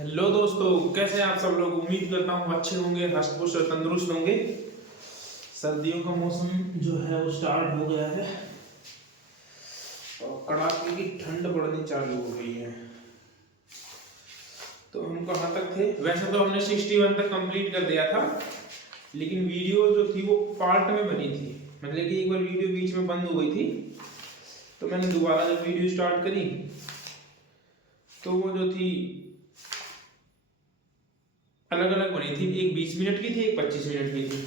Hello दोस्तों, कैसे हैं आप सब लोग। उम्मीद करता हूँ अच्छे होंगे, हष्ट पुष्ट और तंदुरुस्त होंगे। सर्दियों का मौसम जो है वो स्टार्ट हो गया है और कड़ाके की ठंड पड़नी चालू हो गई है। तो हम कहाँ तक थे? वैसे तो हमने 61 तक कंप्लीट कर दिया था, लेकिन वीडियो जो थी वो पार्ट में बनी थी। मतलब कि एक बार वीडियो बीच में बंद हो गई थी, तो मैंने दोबारा जब वीडियो स्टार्ट करी तो वो जो थी अलग अलग बनी थी। एक 20 मिनट की थी, एक 25 मिनट की थी।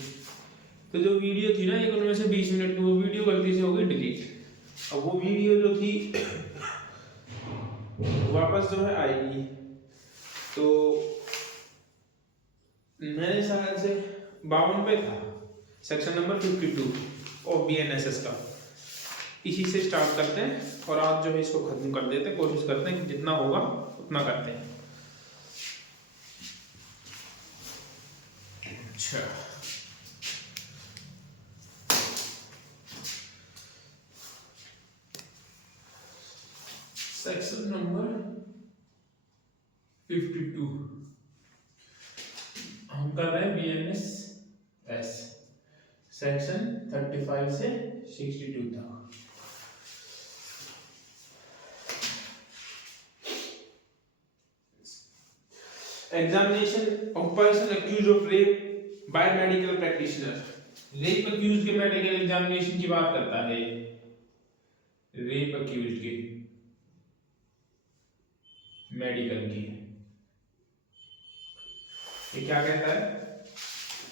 तो जो वीडियो थी ना, एक उनमें से 20 मिनट की वो वीडियो गलती से हो गई डिलीट। अब वो वीडियो जो थी वापस जो है आएगी। तो मैंने शायद से 52 पे था, सेक्शन नंबर 52 और BNSS का। इसी से स्टार्ट करते हैं और आज जो है इसको खत्म कर देते हैं। कोशिश करते हैं कि जितना होगा उतना करते हैं। अच्छा, सेक्शन नंबर 52 हम कर रहे हैं BNSS, सेक्शन 35 से 62 तक। Examination of person accused of rape by medical practitioner. Rape accused के मेडिकल एग्जामिनेशन की बात करता है। रेप अक्यूज्ड के मेडिकल की ये क्या कहता है,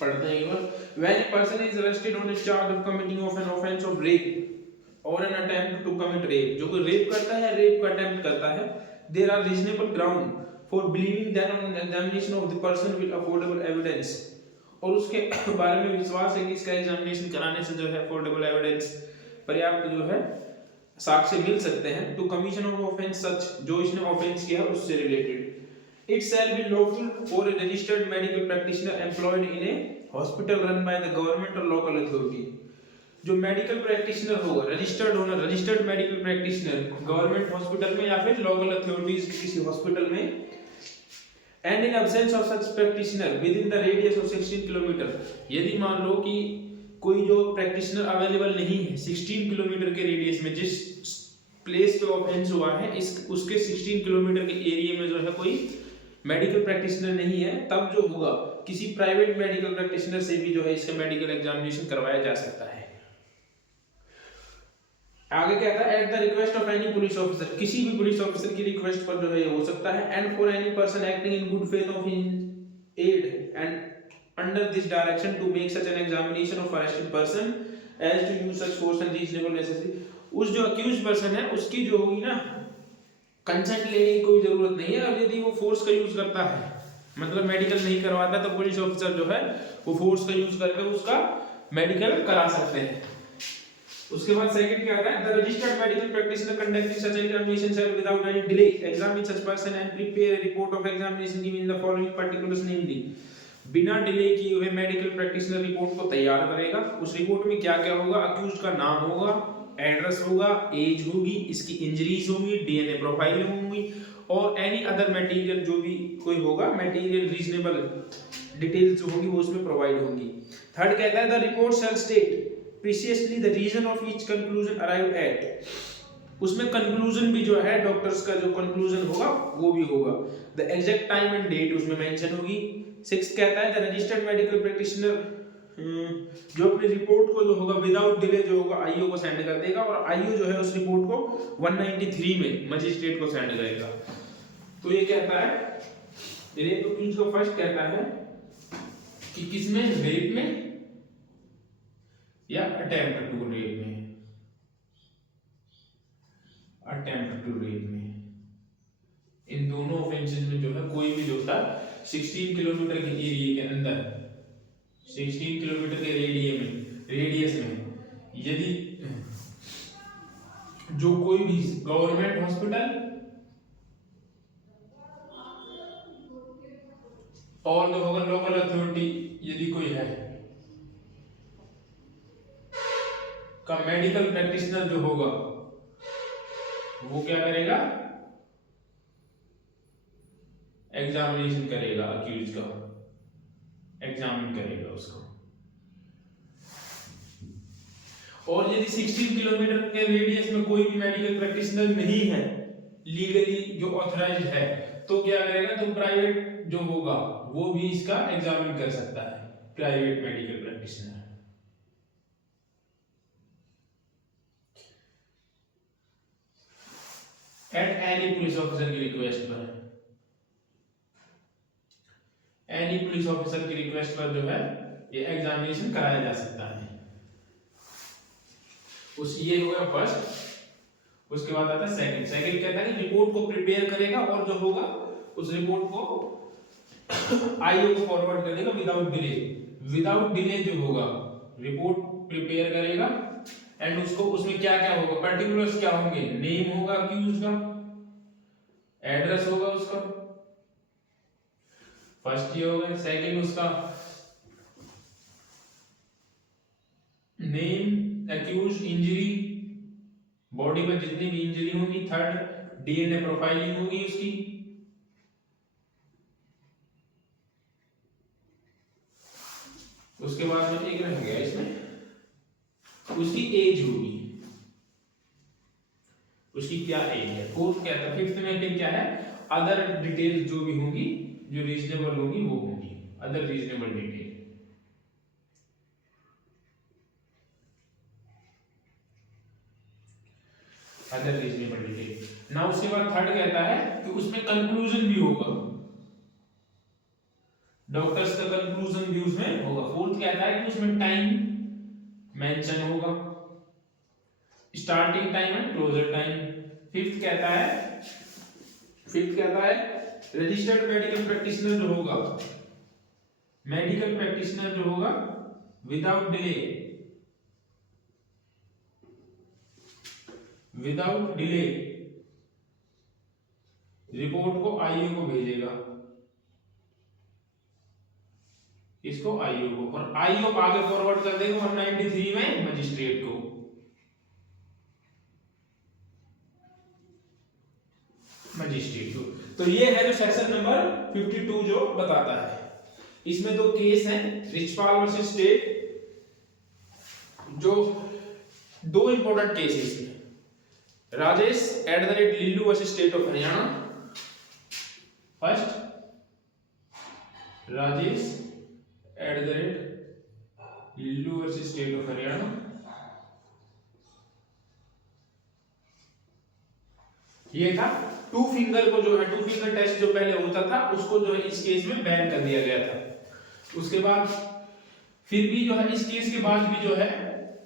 पढ़ते हैं एक बार। When a person is arrested on a charge of committing of an offense of rape or an attempt to commit rape, जो कोई रेप करता है, रेप का अटेम्प्ट करता है, there are reasonable ground for believing that on examination of the person with affordable evidence, और उसके बारे में विश्वास है कि इसका एग्जामिनेशन कराने से जो है अफोर्डेबल एविडेंस, पर्याप्त जो है साक्ष्य मिल सकते हैं, टू कमीशन ऑफ ऑफेंस सच, जो इसने ऑफेंस किया उससे related. It shall be lawful for a registered medical practitioner employed in a hospital run by the government or local authority। जो मेडिकल प्रैक्टिशनर होगा, रजिस्टर्ड होना, registered medical practitioner government hospital में या फिर लोकल अथॉरिटीज किसी hospital में, and in absence of such practitioner with in the radius of 16 kilometre. यदि मान लो कि कोई जो प्रैक्टिशनर अवेलेबल नहीं है 16 किलोमीटर के रेडियस में, जिस प्लेस पे ऑफेंस हुआ है इस उसके 16 किलोमीटर के एरिया में जो है कोई मेडिकल प्रैक्टिशनर नहीं है, तब जो होगा किसी प्राइवेट मेडिकल प्रैक्टिशनर से भी जो है इसका मेडिकल एग्जामिनेशन करवाया जा सकता है। आगे क्या था, at the request of any police officer, किसी भी पुलिस ऑफिसर की रिक्वेस्ट पर जो है ये हो सकता है। And for any person acting in good faith of in aid and under this direction to make such an examination of arrested person as to use such force and reasonable necessity. उस जो accused person है उसकी जो होगी ना consent लेने की कोई जरूरत नहीं है। अब यदि वो फोर्स का यूज करता है, मतलब मेडिकल नहीं करवाता, तो पुलिस ऑफिसर जो है वो फोर्स का यूज करके उसका मेडिकल करा सकते हैं। उसके बाद सेकंड क्या आता है, the registered medical practitioner conducting such examination shall without any delay examine such person and prepare a report of examination giving the following particulars namely. बिना डिले किए हुए मेडिकल प्रैक्टिशनर रिपोर्ट को तैयार करेगा। उस रिपोर्ट में क्या क्या होगा, अक्यूज्ड का नाम होगा, एड्रेस होगा, एज होगी, इसकी इंजरीज होंगी, DNA प्रोफाइल होंगी और एनी अदर मटेरियल जो भी कोई होगा, मटेरियल रीजनेबल डिटेल्स जो होगी वो उसमें प्रोवाइड होंगी। थर्ड कहता है, the report shall state precisely the reason of each conclusion arrived at. उसमें कंक्लूजन भी जो है डॉक्टर्स का जो कंक्लूजन होगा वो भी होगा। The exact time and date उसमें मेंशन होगी। सिक्स कहता है, द रजिस्टर्ड मेडिकल प्रैक्टिशनर जो अपनी रिपोर्ट को जो होगा विदाउट डिले जो होगा आईओ को सेंड कर देगा और आईओ जो है उस रिपोर्ट को 193 में मजिस्ट्रेट को सेंड करेगा। तो ये कहता है, रेप अक्यूज को फर्स्ट कहता है कि किसमें, रेप में या अटेम्प्ट टू रेप में, अटेम्प्ट टू रेप में, इन दोनों ऑफेंसेस में जो है कोई भी जो होता है 16 किलोमीटर के एरिया के अंदर, 16 किलोमीटर के रेडियस में यदि जो कोई भी गवर्नमेंट हॉस्पिटल और जो होगा लोकल अथॉरिटी यदि कोई है का मेडिकल प्रैक्टिशनर जो होगा वो क्या करेगा, एग्जामिनेशन करेगा, अक्यूज का एग्जामिन करेगा उसको। और यदि 16 किलोमीटर के रेडियस में कोई भी मेडिकल प्रैक्टिशनर नहीं है लीगली जो ऑथराइज्ड है, तो क्या करेगा, तो प्राइवेट जो होगा वो भी इसका एग्जामिन कर सकता है, private medical practitioner. At any police officer की रिक्वेस्ट पर, एनी पुलिस ऑफिसर की रिक्वेस्ट पर जो है ये एग्जामिनेशन कराया जा सकता है। उस ये हो गया फर्स्ट। उसके बाद आता है सेकंड। सेकंड कहता है कि रिपोर्ट को प्रिपेयर करेगा और जो होगा उस रिपोर्ट को आईओ को फॉरवर्ड कर देगा विदाउट डिले। विदाउट डिले जो होगा रिपोर्ट प्रिपेयर करेगा एंड उसको उसमें क्या क्या होगा, पर्टिकुलर्स क्या होंगे, नेम होगा अक्यूज्ड का, एड्रेस होगा उसका, फर्स्ट ये हो गया। सेकंड उसका नेम, एक्यूज, इंजरी, बॉडी पर जितनी भी इंजरी होगी। थर्ड डीएनए प्रोफाइलिंग होगी उसकी। उसके बाद में एक रह गया इसमें, उसकी एज होगी, उसकी क्या एज है। फोर्थ क्या था, फिफ्थ में फिर क्या है, अदर डिटेल्स जो भी होंगी जो रीजनेबल होगी वो होंगी, other reasonable detail. Other reasonable detail ना। उसके बाद थर्ड कहता है कि उसमें कंक्लूजन भी होगा, डॉक्टर्स का कंक्लूजन भी उसमें होगा। फोर्थ कहता है कि उसमें टाइम मेंशन होगा, starting time and closure time. Fifth कहता है रजिस्टर्ड मेडिकल प्रैक्टिशनर जो होगा, मेडिकल प्रैक्टिशनर जो होगा विदाउट डिले रिपोर्ट को आईओ को भेजेगा, इसको आईओ को, और आईओ आगे फॉरवर्ड कर देगा 193 में मजिस्ट्रेट को। तो ये है जो सेक्शन नंबर 52 जो बताता है। इसमें दो केस हैं, रिचपाल वर्सेस स्टेट, जो दो इंपॉर्टेंट केस है इसमें। Rajesh @Lillu versus state of Haryana. First Rajesh @Lillu versus state of Haryana. ये था टू फिंगर को जो है, टू फिंगर टेस्ट जो पहले होता था उसको जो है इस केस में बैन कर दिया गया था। उसके बाद फिर भी जो है इस केस के बाद भी जो है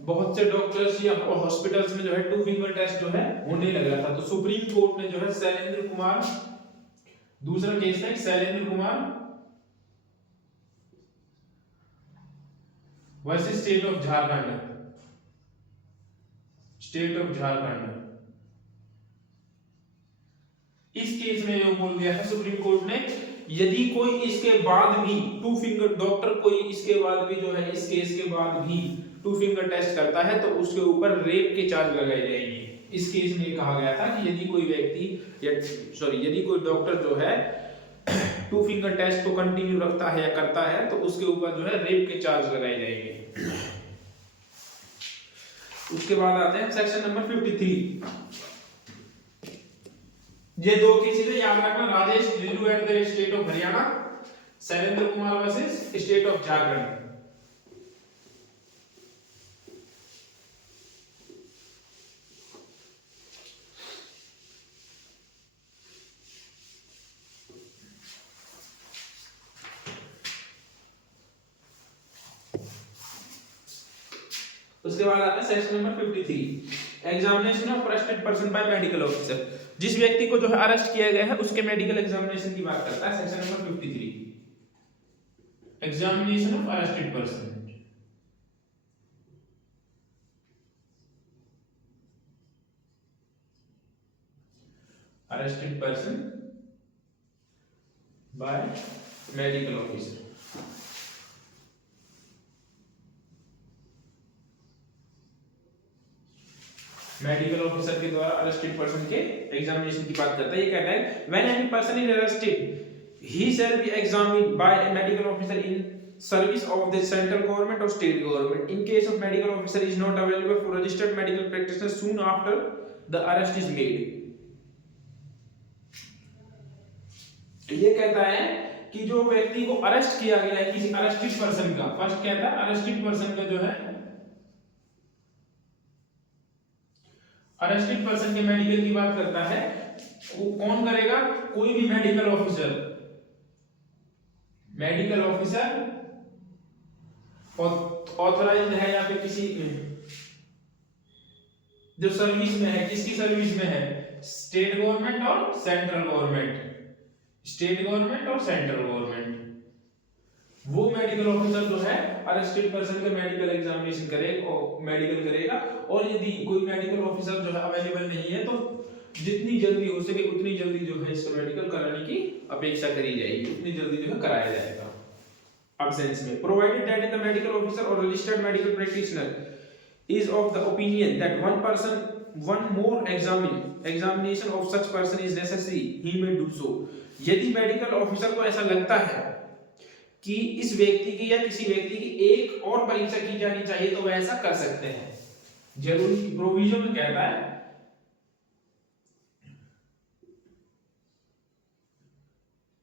बहुत से डॉक्टर्स या हॉस्पिटल्स में जो है टू फिंगर टेस्ट जो है होने लगा था। तो सुप्रीम कोर्ट ने जो है शैलेंद्र कुमार, दूसरा केस है Shailendra Kumar versus state of Jharkhand. इस केस में जो बोल दिया था सुप्रीम कोर्ट ने, यदि कोई इसके बाद भी टू फिंगर डॉक्टर कोई इसके बाद भी जो है इस केस के बाद भी टू फिंगर टेस्ट करता है तो उसके ऊपर रेप के चार्ज लगाए जाएंगे। इस केस में कहा गया था कि यदि कोई व्यक्ति यदि कोई डॉक्टर जो है टू फिंगर टेस्ट को कंटिन्यू रखता है या करता है तो उसके ऊपर जो है रेप के चार्ज लगाए जाएंगे। उसके बाद आते हैं सेक्शन नंबर 53। ये दो केसेस है, याद रखना, Rajesh Lillu @state of Haryana, Shailendra Kumar versus state of Jharkhand. उसके बाद आता है section number 53, examination of arrested person by medical officer. जिस व्यक्ति को जो है अरेस्ट किया गया है उसके मेडिकल एग्जामिनेशन की बात करता है section number 53, examination of arrested person. Arrested person by medical officer. Medical officer के द्वारा अरेस्टेड पर्सन के एग्जामिनेशन की बात करता है। ये कहता है when any person is arrested he shall be examined by a medical officer in service of the central government or state government. In case of medical officer is not available for registered medical practitioner soon after the arrest is made. ये कहता है कि जो व्यक्ति को arrest किया गया है किसी अरेस्टेड पर्सन का, फर्स्ट कहता है अरेस्टेड पर्सन का जो है अरेस्टेड पर्सन के मेडिकल की बात करता है, वो कौन करेगा? कोई भी मेडिकल ऑफिसर ऑथराइज्ड है या फिर किसी जो सर्विस में है, किसकी सर्विस में है? स्टेट गवर्नमेंट और सेंट्रल गवर्नमेंट, स्टेट गवर्नमेंट और सेंट्रल गवर्नमेंट, वो मेडिकल ऑफिसर जो है अरेस्टेड पर्सन का मेडिकल एग्जामिनेशन करेगा और मेडिकल करेगा। और यदि कोई मेडिकल ऑफिसर जो है अवेलेबल नहीं है तो जितनी जल्दी हो सके उतनी जल्दी जो है इसका मेडिकल कराने की अपेक्षा करी जाएगी, उतनी जल्दी जो है कराया जाएगा absence में। Provided that the medical officer or registered medical practitioner is of the opinion that one more examination of such person is necessary, he may do so. यदि मेडिकल ऑफिसर को ऐसा लगता है कि इस व्यक्ति की या किसी व्यक्ति की एक और परीक्षा की जानी चाहिए तो वह ऐसा कर सकते हैं। जरूरी प्रोविजन में कहता है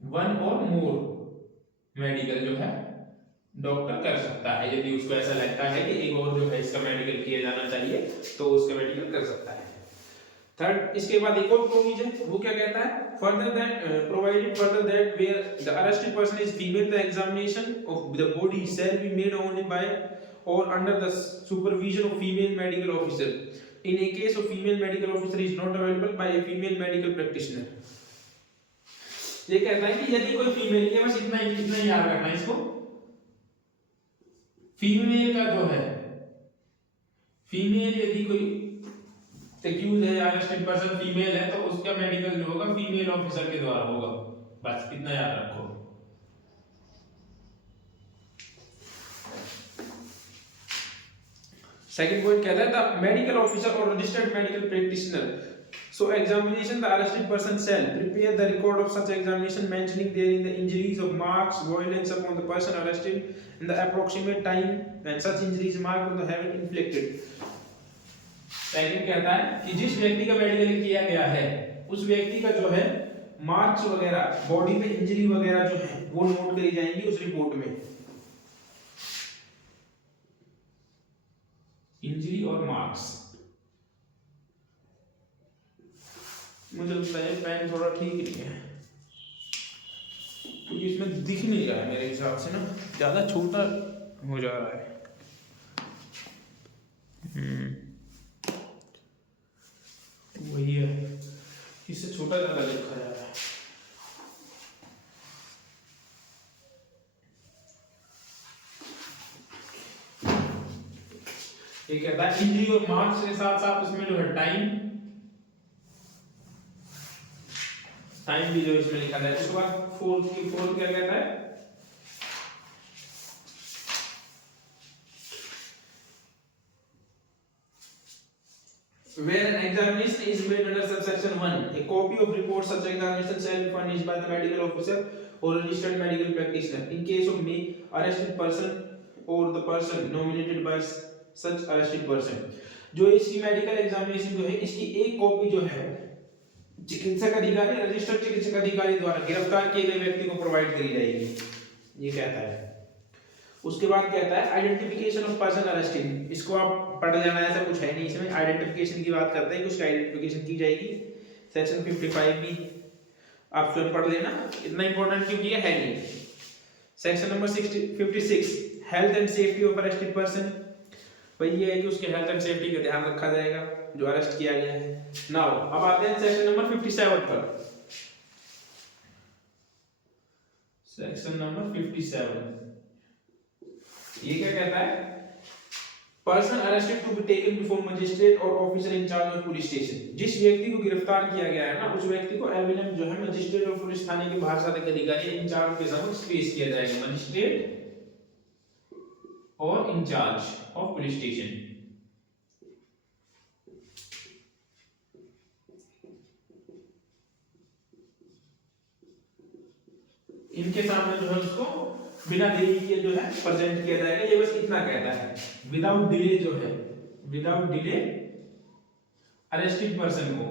वन और मोर मेडिकल जो है डॉक्टर कर सकता है, यदि उसको ऐसा लगता है कि एक और जो है इसका मेडिकल किया जाना चाहिए तो उसका मेडिकल कर सकता है। थर्ड, इसके बाद एक और प्रोविजन, वो क्या कहता है? Further that provided further that where the arrested person is female the examination of the body shall be made only by or under the supervision of female medical officer in a case of female medical officer is not available by a female medical practitioner. ये कहता है कि यदि कोई female, ये बस इतना ही याद रखना है इसको, फीमेल का जो है फीमेल यदि कोई एक्यूज है या अरेस्टेड पर्सन फीमेल है तो उसका मेडिकल जो होगा फीमेल ऑफिसर के द्वारा होगा, बस इतना याद रखो। सेकंड पॉइंट कहता है द मेडिकल ऑफिसर और registered medical practitioner so examination the arrested person shall prepare the record of such examination mentioning therein the injuries of marks violence upon the person arrested and the approximate time when such injuries marked to have been inflicted। Second कहता है कि जिस व्यक्ति का medical किया गया है उस व्यक्ति का जो है मार्क्स वगैरह, बॉडी पे इंजरी वगैरह जो है वो नोट करी जाएंगी उस रिपोर्ट में। इंजरी और मार्क्स, मुझे लगता है पेन थोड़ा ठीक नहीं है क्योंकि इसमें दिख नहीं रहा है मेरे हिसाब से ना, ज्यादा छोटा हो जा रहा है। वही है, इससे छोटा ज्यादा लिखा जा रहा है। ये कहता है इंजरी और मार्क्स के साथ साथ उसमें जो है टाइम भी जो इसमें लिखा है। उसके बाद फोर्थ क्या कहता है? Where an examination is made under subsection 1, a copy of report such examination shall be furnished by the medical officer or registered medical practitioner in case of arrested person or the person nominated by such arrested person। जो इसकी medical examination जो है इसकी एक copy जो है चिकित्सक अधिकारी, रजिस्टर्ड चिकित्सक अधिकारी द्वारा गिरफ्तार किए गए व्यक्ति को प्रोवाइड करी जाएगी, ये कहता है। उसके बाद कहता है आइडेंटिफिकेशन ऑफ पर्सन अरेस्टेड, इसको आप पढ़ लेना, ऐसा कुछ है नहीं इसमें, आइडेंटिफिकेशन की बात करते हैं, उसकी आइडेंटिफिकेशन की जाएगी। सेक्शन 55 भी आप स्वयं पढ़ लेना, इतना इंपॉर्टेंट क्योंकि ये है नहीं। Section number 56 health and safety of arrested person, भाई ये है कि उसके हेल्थ एंड सेफ्टी का ध्यान रखा जाएगा जो अरेस्ट किया गया है। नाउ अब आते हैं सेक्शन नंबर 57 पर। सेक्शन नंबर 57 ये क्या कहता है? Person arrested to be taken before magistrate or officer in charge of police station, जिस व्यक्ति को गिरफ्तार किया गया है ना उस व्यक्ति को एविडेंस जो है मजिस्ट्रेट और पुलिस थाने के बाहर साधक अधिकारी इंचार्ज के समक्ष पेश किया जाएगा, मजिस्ट्रेट और इंचार्ज ऑफ पुलिस स्टेशन। इनके सामने जो है उसको बिना देरी के जो है प्रेजेंट किया जाएगा। ये बस इतना कहता है, विदाउट डिले जो है, विदाउट डिले अरेस्टेड पर्सन को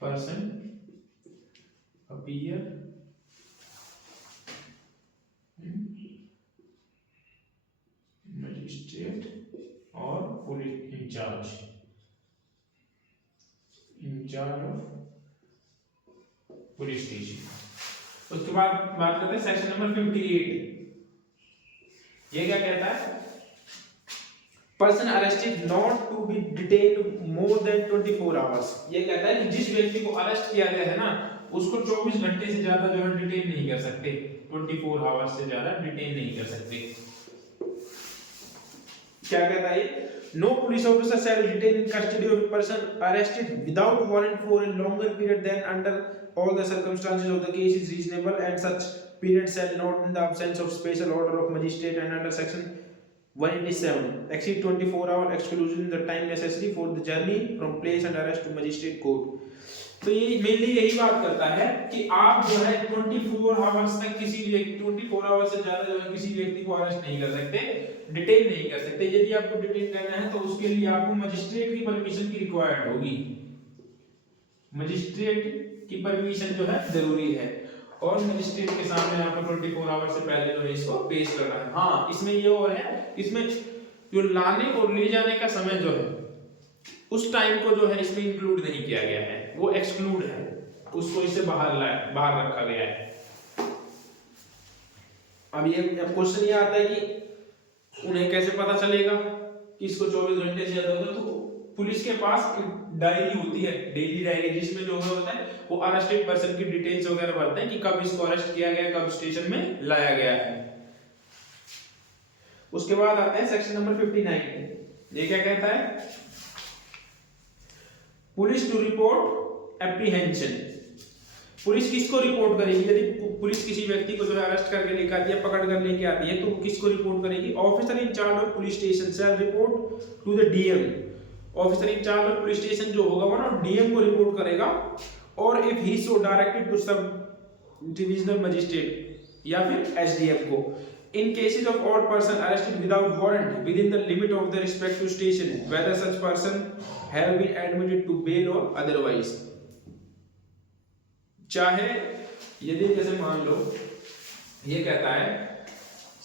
पर्सन अपीयर मजिस्ट्रेट और police in charge of police station. उसके बाद बात करते हैं सेक्शन नंबर 58। ये क्या कहता है? Person arrested not to be detained more than 24 hours. ये कहता है कि जिस व्यक्ति को अरेस्ट किया गया है ना, उसको 24 घंटे से ज्यादा जो है डिटेन नहीं कर सकते, 24 आवर्स से ज्यादा डिटेन नहीं कर सकते। क्या कहता है? No police officer shall detain in custody of a person arrested without warrant for a longer period than under all the circumstances of the case is reasonable, and such period shall not, in the absence of special order of magistrate and under section 187, exceed 24 hours, excluding the time necessary for the journey from place and arrest to magistrate court। तो ये mainly यही बात करता है कि आप जो है 24 आवर्स तक किसी भी 24 आवर्स से ज्यादा जो है किसी व्यक्ति को अरेस्ट नहीं कर सकते, डिटेन नहीं कर सकते। यदि आपको डिटेन करना है तो उसके लिए आपको मजिस्ट्रेट की परमिशन की रिक्वायर्ड होगी, मजिस्ट्रेट की परमिशन जो है जरूरी है, और मजिस्ट्रेट के सामने आपको 24 आवर्स से पहले जो है इसको पेश करना है। हाँ, इसमें ये और है, इसमें जो लाने और ले जाने का समय जो है उस टाइम को जो है इसमें इंक्लूड नहीं किया गया है, वो एक्सक्लूड है, उसको इससे बाहर रखा गया है। अब ये क्वेश्चन ये आता है कि उन्हें कैसे पता चलेगा कि इसको 24 घंटे से ज्यादा होगा? तो पुलिस के पास डायरी होती है, डेली डायरी, जिसमें जो होता है वो अरेस्टेड पर्सन की डिटेल्स वगैरह भरते हैं कि कब इसको अरेस्ट किया गया, कब स्टेशन में लाया गया है। उसके बाद आते हैं सेक्शन नंबर 59। ये क्या कहता है? Police to report apprehension. Police किसको रिपोर्ट करेगी? यदि पुलिस किसी व्यक्ति को जो है अरेस्ट करके लेकर आती है, पकड़ कर लेके आती है, तो किसको रिपोर्ट करेगी? Officer in charge of police station shall report to the DM. Officer in charge of police station जो होगा वो ना डीएम को रिपोर्ट करेगा, और if he so directed to sub divisional magistrate या फिर एसडीएम को। In cases of all person arrested without warrant within the limit of their respective station, whether such person have been admitted to bail or otherwise। चाहे यदि जैसे मान लो ये कहता है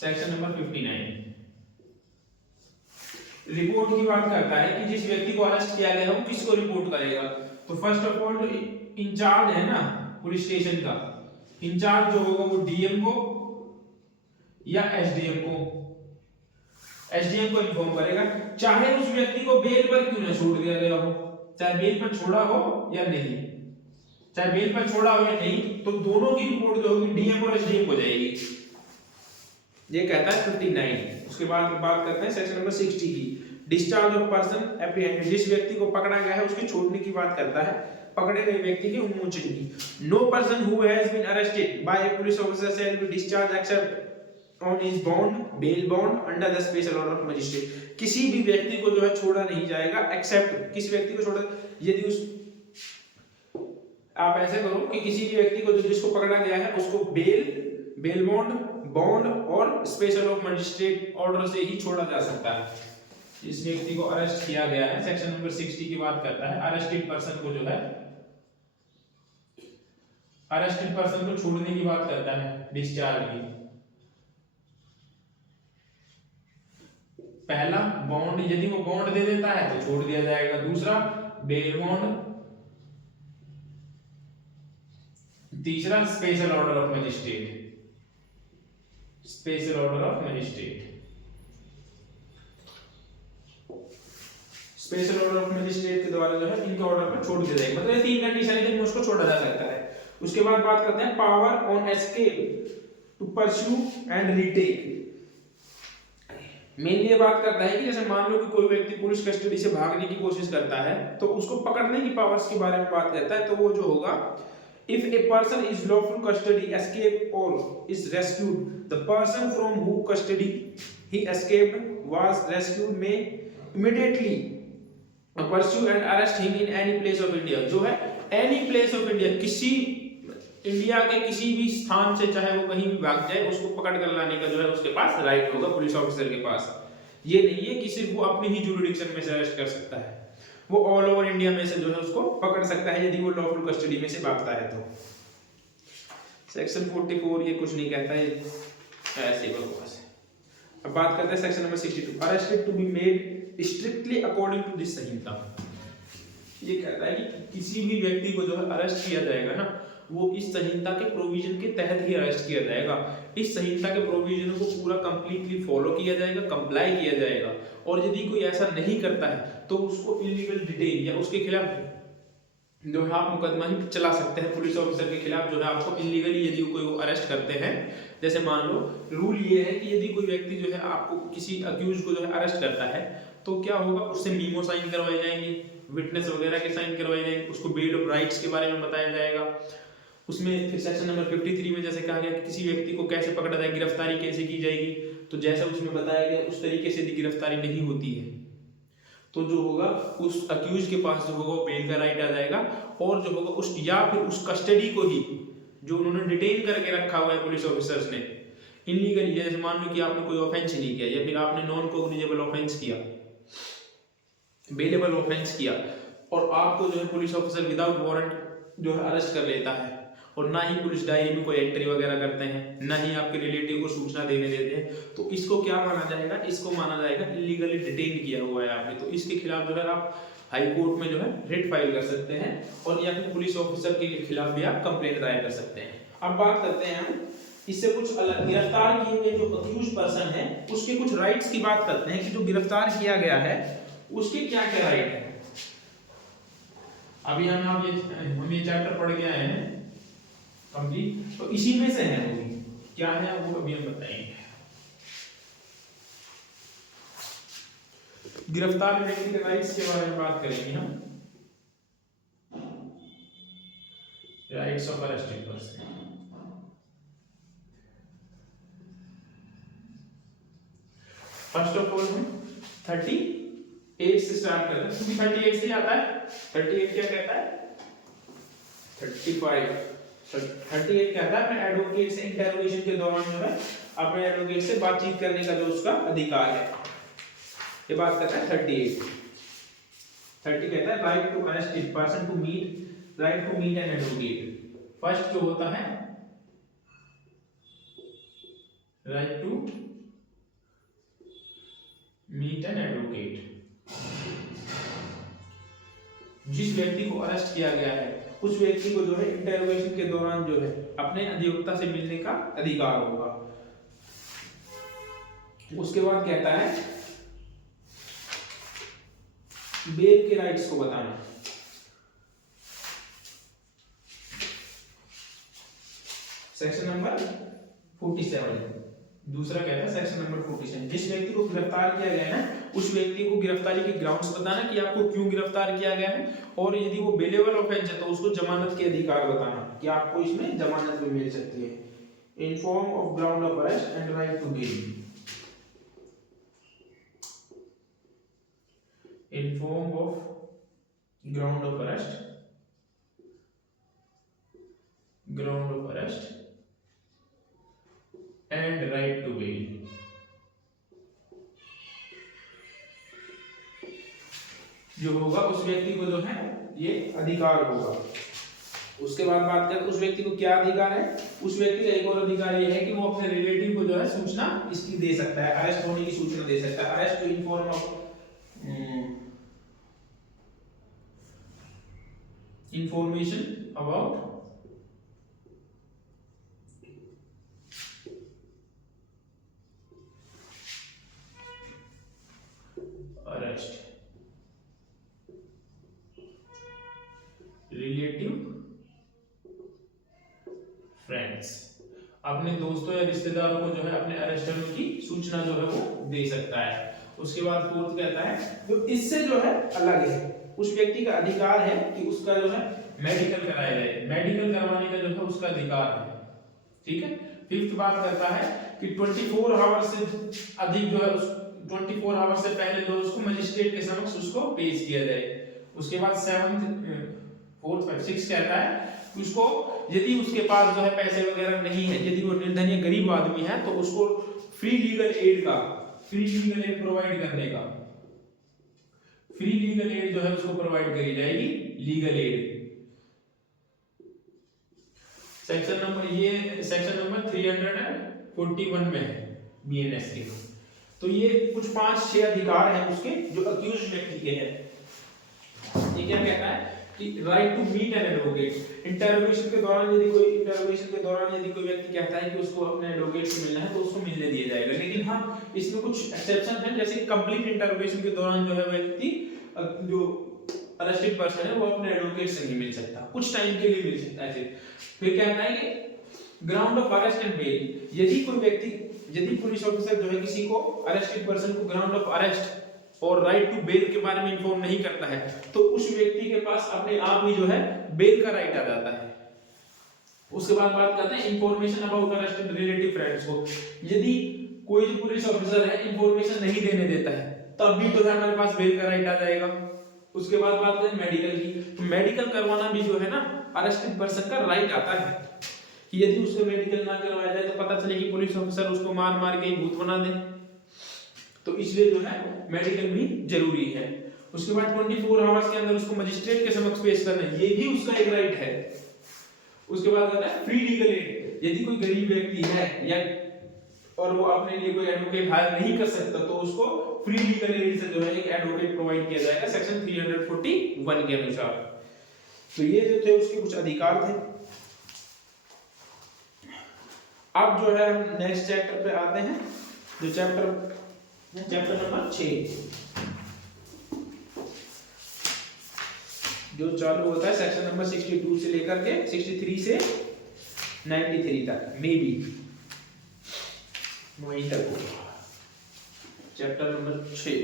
सेक्शन नंबर 59 रिपोर्ट की बात करता है कि जिस व्यक्ति को अरेस्ट किया गया है वो किसको रिपोर्ट करेगा। तो फर्स्ट ऑफ ऑल जो इंचार्ज है ना पुलिस स्टेशन का, इंचार्ज जो होगा वो डीएम को या एसडीएम को इन्फॉर्म करेगा, चाहे उस व्यक्ति को बेल पर क्यों ना छोड़ दिया गया हो, चाहे बेल पर छोड़ा हो या नहीं, चाहे बेल पर छोड़ा हो या नहीं, तो दोनों की रिपोर्ट जो होगी डीएम और एसडीएम को जाएगी। ये कहता है 59। उसके बाद बात करते हैं सेक्शन नंबर 60 की, डिस्चार्ज ऑफ पर्सन एप्रीहेंडेड। जिस व्यक्ति को पकड़ा गया है उसके छोड़ने की बात करता है, पकड़े गए व्यक्ति के उन्मोचन की। No person who has been arrested by a police officer shall be discharge except on his bond, bail bond under the special order of magistrate। किसी भी व्यक्ति को जो है छोड़ा नहीं जाएगा, एक्सेप्ट किस व्यक्ति को छोड़ा, यदि उस आप ऐसे करो कि किसी भी व्यक्ति को जो जिसको पकड़ा गया है उसको बेल बॉन्ड और स्पेशल ऑफ मजिस्ट्रेट ऑर्डर से ही छोड़ा जा सकता है। इस व्यक्ति को अरेस्ट किया गया है, सेक्शन नंबर 60 की बात करता है, अरेस्टेड पर्सन को जो है अरेस्टेड पर्सन को छोड़ने की बात करता है, डिस्चार्ज की। पहला बॉन्ड, यदि वो बॉन्ड दे देता है तो छोड़ दिया जाएगा। दूसरा बेल बॉन्ड, तीसरा special order of magistrate, special order of magistrate, special order of magistrate के द्वारा जो है इनके ऑर्डर पर छोड़ दिया जाएगा। मतलब ये 3 कंडीशन है जिनमें उसको छोड़ा जा सकता है। उसके बाद बात करते हैं power on escape to pursue and retake. Mainly ये बात करता है कि जैसे मान लो कि कोई व्यक्ति पुलिस कस्टडी से भागने की कोशिश करता है तो उसको पकड़ने की पावर्स के बारे में बात करता है। तो वो जो होगा, if a person is lawful custody escape or is rescued, the person from who custody he escaped was rescued may immediately pursue and arrest him in any place of India, जो है एनी प्लेस ऑफ इंडिया, किसी India के किसी भी स्थान से चाहे वो कहीं भी भाग जाए, उसको पकड़ कर लाने का जो है उसके पास राइट होगा पुलिस ऑफिसर के पास। ये नहीं है कि सिर्फ वो अपनी ही जुरिडिक्शन में से अरेस्ट कर सकता है, वो ऑल ओवर इंडिया में से जो है उसको पकड़ सकता है यदि वो लॉफुल कस्टडी में से भागता है तो। सेक्शन 44 ये कुछ नहीं कहता है, ऐसे बकवास है। अब बात करते हैं section number 62, arrested to be made strictly according to this Sanhita. ये कहता है कि किसी भी व्यक्ति को जो है अरेस्ट किया जाएगा ना, वो इस संहिता के प्रोविजन के तहत ही अरेस्ट किया जाएगा। इस संहिता के प्रोविजनों को पूरा कंप्लीटली फॉलो किया जाएगा, कंप्लाई किया जाएगा, और यदि कोई ऐसा नहीं करता है तो उसको इलीगल डिटेन या उसके खिलाफ जो है आप मुकदमा ही चला सकते हैं पुलिस ऑफिसर के खिलाफ, जो है आपको इलीगली यदि कोई अरेस्ट करते हैं। जैसे मान लो रूल ये है कि यदि कोई व्यक्ति जो है आपको किसी अक्यूज को जो है अरेस्ट करता है तो क्या होगा, उससे मीमो साइन करवाए जाएंगे, विटनेस वगैरह के साइन करवाए जाएंगे, उसको बिल ऑफ राइट्स के बारे में बताया जाएगा। उसमें फिर सेक्शन नंबर 53 में जैसे कहा गया कि किसी व्यक्ति को कैसे पकड़ा जाए, गिरफ्तारी कैसे की जाएगी, तो जैसा उसमें बताया गया उस तरीके से यदि गिरफ्तारी नहीं होती है तो जो होगा उस अक्यूज के पास जो होगा बेल का राइट आ जाएगा, और जो होगा उस या फिर उस कस्टडी को ही जो उन्होंने डिटेन करके रखा हुआ है पुलिस ऑफिसर्स ने इलीगली, जैसे मान लो कि आपने कोई ऑफेंस ही नहीं किया या फिर आपने नॉन कॉग्निजेबल ऑफेंस किया, बेलेबल ऑफेंस किया, और आपको जो है पुलिस ऑफिसर विदाउट वारंट जो है अरेस्ट कर लेता है, और ना ही पुलिस डायरी में कोई एंट्री वगैरह करते हैं, ना ही आपके रिलेटिव को सूचना देने देते हैं, तो इसको क्या माना जाएगा, इसको माना जाएगा इलीगली डिटेन किया हुआ है आपने। तो इसके खिलाफ जो है आप हाई कोर्ट में जो है रिट फाइल कर सकते हैं, और या फिर पुलिस ऑफिसर के खिलाफ भी आप कंप्लेंट दायर कर सकते हैं। अब बात करते हैं हम इससे कुछ अलग, गिरफ्तार किए हुए जो अक्यूज पर्सन है उसके कुछ राइट्स की बात करते हैं कि जो गिरफ्तार किया गया है उसके क्या क्या राइट है। अभी हम ये चैप्टर पढ़ के आए हैं कंप्लीट, तो इसी में से है वो भी क्या है वो अभी हम बताएंगे। गिरफ्तार व्यक्ति के राइट्स के बारे में बात करेंगे हम, rights of arrested person. First of all हम 38 से स्टार्ट करते हैं, क्योंकि 38 से आता है। 38 क्या कहता है, 38 कहता है मैं एडवोकेट से इंटरोगेशन के दौरान जो है अपने एडवोकेट से बातचीत करने का जो उसका अधिकार है, ये बात करता है 38। 30 कहता है right to arrested person to meet, right to meet an advocate. First जो होता है right to meet an advocate, जिस व्यक्ति को अरेस्ट किया गया है उस व्यक्ति को जो है इंटरोगेशन के दौरान जो है अपने अधिवक्ता से मिलने का अधिकार होगा। उसके बाद कहता है बेल के राइट्स को बताना। Section number 47। दूसरा कहता है सेक्शन नंबर 47, जिस व्यक्ति को गिरफ्तार किया गया है उस व्यक्ति को गिरफ्तारी के ग्राउंड्स बताना कि आपको क्यों गिरफ्तार किया गया है, और यदि वो बेलेबल ऑफेंस है तो उसको जमानत के अधिकार बताना कि आपको इसमें जमानत भी मिल सकती है। Inform of ground of arrest and right to bail. Inform of ground of arrest, ground of arrest and right to bail. जो होगा उस व्यक्ति को जो है ये अधिकार होगा। उसके बाद बात करें उस व्यक्ति को क्या अधिकार है, उस व्यक्ति का एक और अधिकार ये है कि वो अपने रिलेटिव को जो है सूचना इसकी दे सकता है, अरेस्ट होने की सूचना दे सकता है। Arrest to inform of information about arrest relative friends, अपने दोस्तों या रिश्तेदारों को जो है अपने अरेस्ट होने की सूचना जो है वो दे सकता है। उसके बाद फोर्थ कहता है जो इससे जो है अलग है, उस व्यक्ति का अधिकार है कि उसका जो है मेडिकल कराया जाए, मेडिकल करवाने का जो है उसका अधिकार है। ठीक है। फिफ्थ बात करता है कि 24 आवर्स से अधिक जो है 24 आवर्स से पहले जो उसको मजिस्ट्रेट के समक्ष उसको पेश किया जाए। उसके बाद 4th 5 6 कहता है कि उसको यदि उसके पास जो है पैसे वगैरह नहीं है, यदि वो निर्धन या गरीब आदमी है, तो उसको फ्री लीगल एड प्रोवाइड करने का, फ्री लीगल एड जो है उसको प्रोवाइड करी जाएगी, लीगल एड। सेक्शन नंबर 341 में है बीएनएस के। तो ये कुछ 5-6 अधिकार हैं उसके जो अक्यूज्ड व्यक्ति के हैं। ये क्या कहता है कि right to meet an advocate. Interrogation के दौरान यदि कोई व्यक्ति कहता है कि उसको अपने एडवोकेट से मिलना है तो उसको मिलने दिया जाएगा। लेकिन हाँ, इसमें कुछ एक्सेप्शन है, जैसे कंप्लीट इंटरोगेशन के दौरान जो है व्यक्ति जो अरेस्टेड पर्सन है वो अपने एडवोकेट से नहीं मिल सकता, कुछ टाइम के लिए मिल सकता है। फिर कहता है कि ground of arrest and bail. यदि पुलिस ऑफिसर जो है किसी को अरेस्टेड पर्सन को ग्राउंड ऑफ अरेस्ट और राइट टू बेल के बारे में इंफॉर्म नहीं करता है तो उस व्यक्ति के पास अपने आप ही जो है बेल का राइट आ जाता है। उसके बाद बात करते हैं information about arrested relative friends को। यदि कोई जो पुलिस ऑफिसर है इंफॉर्मेशन नहीं देने देता है तब भी तो हमारे पास बेल का राइट आ जाएगा। उसके बाद बात करें मेडिकल की, तो मेडिकल करवाना भी जो है ना अरेस्टेड पर्सन का राइट आता है कि यदि उसको मेडिकल ना करवाया जाए तो पता चले कि पुलिस ऑफिसर उसको मार मार के भूत बना दे, तो इसलिए जो है मेडिकल भी जरूरी है। उसके बाद 24 आवर्स के अंदर उसको मजिस्ट्रेट के समक्ष पेश करना, ये भी उसका एक राइट है। उसके बाद आता है फ्री लीगल एड। यदि कोई गरीब व्यक्ति है या और वो अपने लिए कोई एडवोकेट हायर नहीं कर सकता तो उसको फ्री लीगल एड से जो है एक एडवोकेट प्रोवाइड किया जाएगा सेक्शन 341 के अनुसार। तो ये जो थे उसके कुछ अधिकार थे। अब जो है हम नेक्स्ट चैप्टर पे आते हैं, जो चैप्टर नंबर 6 जो चालू होता है सेक्शन नंबर 62 से लेकर के 63 से 93 तक, मे बी वहीं तक होगा। चैप्टर नंबर 6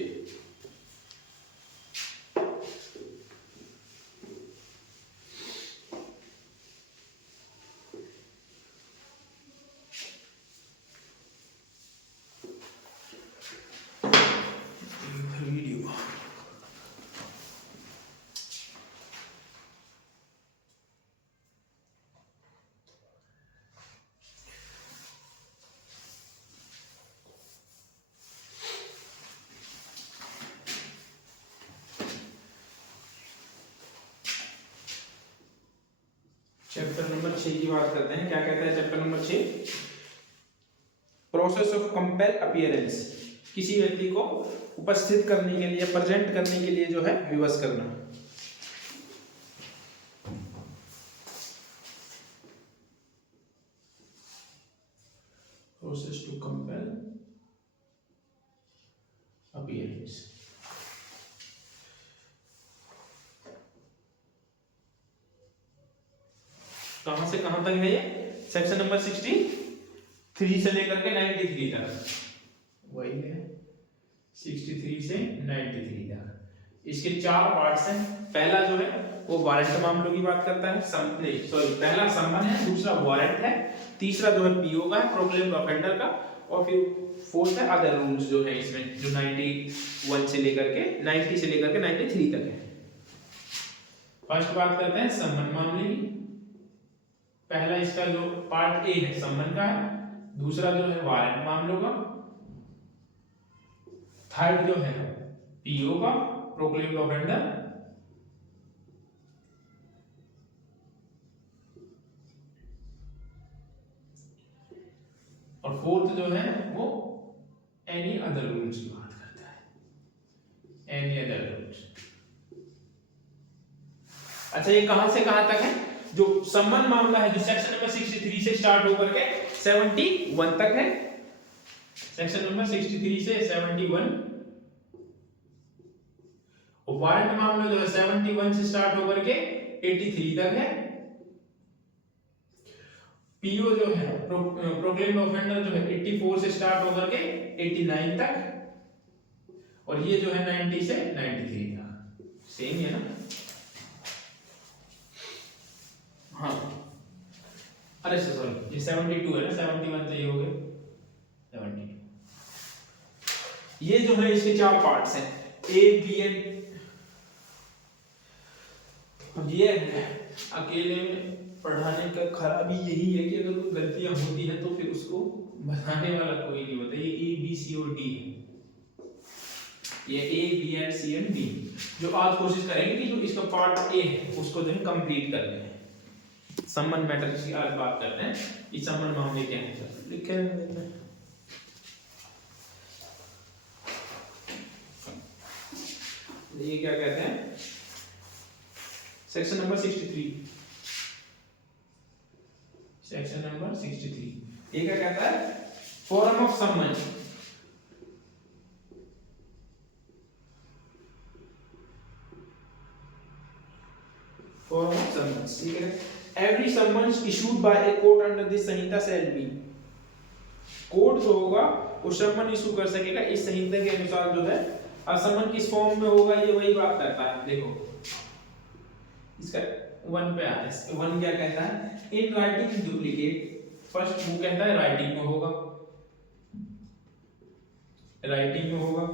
चैप्टर नंबर 6 की बात करते हैं। क्या कहता है chapter number 6? Process of compel appearance. किसी व्यक्ति को उपस्थित करने के लिए, प्रेजेंट करने के लिए जो है विवश करना। Process to compel appearance. कहां से कहां तक है ये? सेक्शन नंबर 63 से लेकर के 93 तक, वही है 63 से 93 तक। इसके 4 पार्ट्स हैं। पहला जो है वो वारंट मामलों की बात करता है, पहला सम्मन है, दूसरा वारंट है, तीसरा जो है पीओ का है, प्रोक्लेम्ड ऑफेंडर का, और फिर फोर्थ है अदर रूल्स जो है इसमें, जो 90 से लेकर के 93 तक है। फर्स्ट बात करते हैं सम्मन मामले की। पहला इसका जो पार्ट ए है सम्मन का है, दूसरा जो है वारंट मामलों का, थर्ड जो है पीओ का, प्रोक्लेम्ड ऑफेंडर, और फोर्थ जो है वो एनी अदर रूल्स की बात करता है, एनी अदर रूल्स। अच्छा, ये कहां से कहां तक है? जो सम्मन मामला है, जो सेक्शन नंबर 63 से स्टार्ट होकर के 71 तक है, सेक्शन नंबर 63 से 71। और वारंट मामला जो है 71 से स्टार्ट होकर के 83 तक है। पीओ जो है, प्रोक्लेम्ड ऑफेंडर जो है 84 से स्टार्ट होकर के 89 तक, और ये जो है 90 से 93 तक। सेम है ना? हाँ, अरे सॉरी, ये 72 है ना, 71 तो ये हो गए 70। ये जो है इसके चार पार्ट्स हैं, ए बी एंड। ये अकेले में पढ़ाने का खराबी यही है कि अगर कोई गलतियां होती है तो फिर उसको बताने वाला कोई नहीं होता। ये ए बी सी और डी है, ये A B and C and D. जो आज कोशिश करेंगे कि जो इसका पार्ट ए है उसको जो है कंप्लीट कर लें। संबंध मैटर की आज बात करते हैं, इस संबंध मामले क्या है लिखे हैं। ये क्या कहते हैं, सेक्शन नंबर 63, सेक्शन नंबर 63 ये क्या कहता है, form of summon. Form of summon, ठीक है। Every summon issued by a court under this Sanhita shall be, court जो होगा वो समन इशू कर सकेगा इस संहिता के अनुसार जो है। अब समन किस फॉर्म में होगा ये वही बात करता है। देखो इसका वन पे आता है, वन क्या कहता है, इन राइटिंग डुप्लीकेट। फर्स्ट वो कहता है राइटिंग में होगा, राइटिंग में होगा,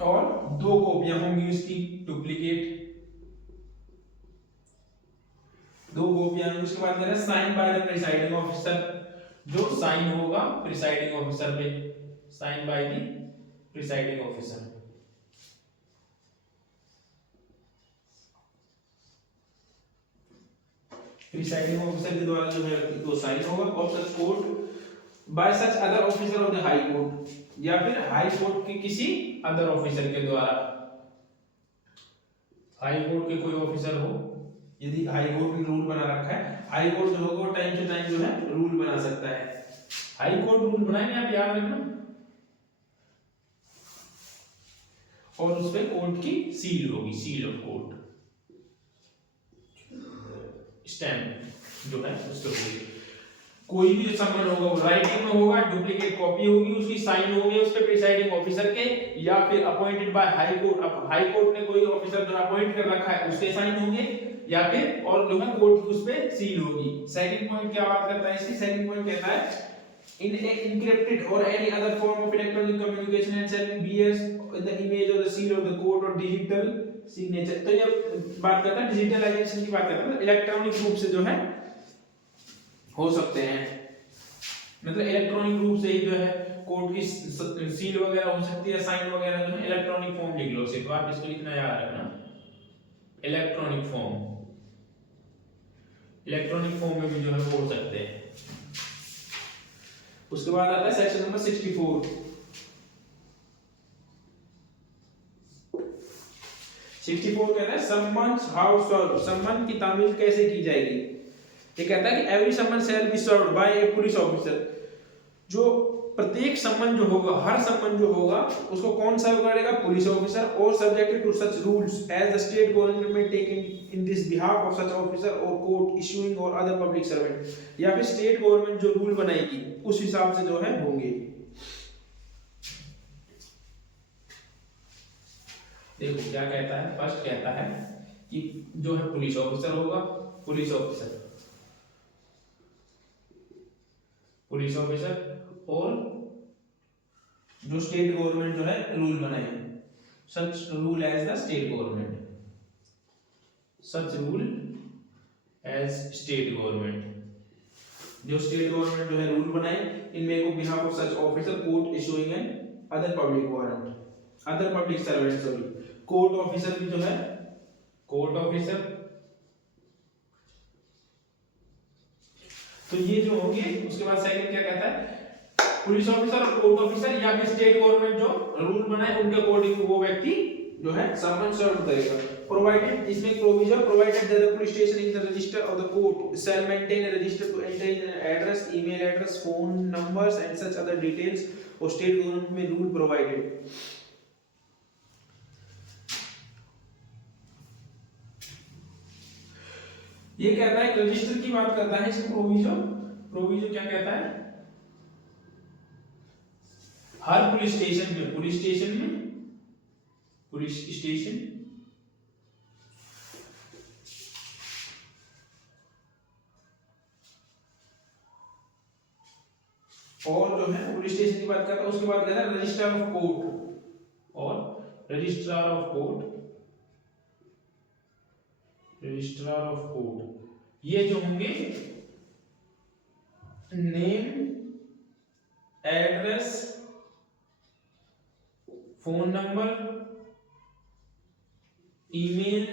और दो कॉपियां होंगी उसकी डुप्लीकेट, दो कॉपियां। उसके बाद कहता है sign by the presiding officer, जो साइन होगा प्रिसाइडिंग ऑफिसर पे, sign by the presiding officer. Presiding officer के द्वारा जो है तो साइन होगा, और such court by such other officer of the high court, या फिर हाई कोर्ट के किसी अदर ऑफिसर के द्वारा। हाई कोर्ट के कोई ऑफिसर हो, यदि हाई कोर्ट ने रूल बना रखा है, हाई कोर्ट जो होगा टाइम टू टाइम जो है रूल बना सकता है। हाई कोर्ट रूल बनाएंगे, आप याद रखना, और उस पे कोर्ट की सील होगी, सील ऑफ कोर्ट, स्टैम्प जो है उस पे होगी। कोई भी जो समन होगा वो राइटिंग में होगा, डुप्लीकेट कॉपी होगी उसकी, साइन होंगे उस पे प्रिसाइडिंग ऑफिसर के, या फिर अपॉइंटेड बाय हाई कोर्ट। अब हाई कोर्ट ने कोई ऑफिसर जो अपॉइंट कर रखा है उसके साइन होंगे, या फिर और जो है कोर्ट की उस पे सील होगी। सेकंड पॉइंट क्या बात करता है इसकी, सेकंड पॉइंट कहता है in a encrypted or any other form of electronic communication and shall be bears the image or the seal of the court or digital signature। तो ये बात करता है डिजिटलाइजेशन की बात करता है, इलेक्ट्रॉनिक रूप से जो है हो सकते हैं, मतलब इलेक्ट्रॉनिक रूप से ही जो है कोर्ट की सील वगैरह हो सकती है, साइन वगैरह जो है इलेक्ट्रॉनिक फॉर्म लिख लो सिर्फ, आप इसको लिखना याद रखना, इलेक्ट्रॉनिक फॉर्म, इलेक्ट्रॉनिक फॉर्म में भी जो है हो सकते हैं। उसके बाद आता है सेक्शन नंबर 64। 64 कहता है समन्स हाउ सर्व, समन की तामील कैसे की जाएगी। ये कहता है कि every summon shall be served by a police officer, जो प्रत्येक समन जो होगा, हर समन जो होगा उसको कौन सर्व करेगा, police officer, or subjected to such rules as the state government may take in this behalf of such officer or court issuing or other public servant, या फिर स्टेट गवर्नमेंट जो रूल बनाएगी उस हिसाब से जो है होंगे। देखो क्या कहता है, फर्स्ट कहता है कि जो है पुलिस ऑफिसर होगा, पुलिस ऑफिसर, पुलिस ऑफिसर, और जो स्टेट गवर्नमेंट जो है रूल बनाए, such rule as the state government, such rule as state government, जो स्टेट गवर्नमेंट जो है रूल बनाए इनमें को behalf of such officer court issuing and other public warrant, other public servant, sorry court officer भी जो है, कोर्ट ऑफिसर, तो ये जो होंगे। उसके बाद सेकंड क्या कहता है, police officer or court officer या फिर स्टेट गवर्नमेंट जो रूल बनाए उनके अकॉर्डिंग वो व्यक्ति जो है समन सर्व करेगा। प्रोवाइडेड, इसमें provision provided that the police station in the register of the court shall maintain a register to enter in address, email address, phone numbers and such other details, और state government में rule provided. ये कहता है register की बात करता है इसमें प्रोविजन, प्रोविजन क्या कहता है, हर पुलिस स्टेशन में, पुलिस स्टेशन में, पुलिस स्टेशन और जो है पुलिस स्टेशन की बात करता है, उसके बाद कहता है रजिस्ट्रार ऑफ कोर्ट और registrar of court, registrar of court ये जो होंगे name, address, phone number, email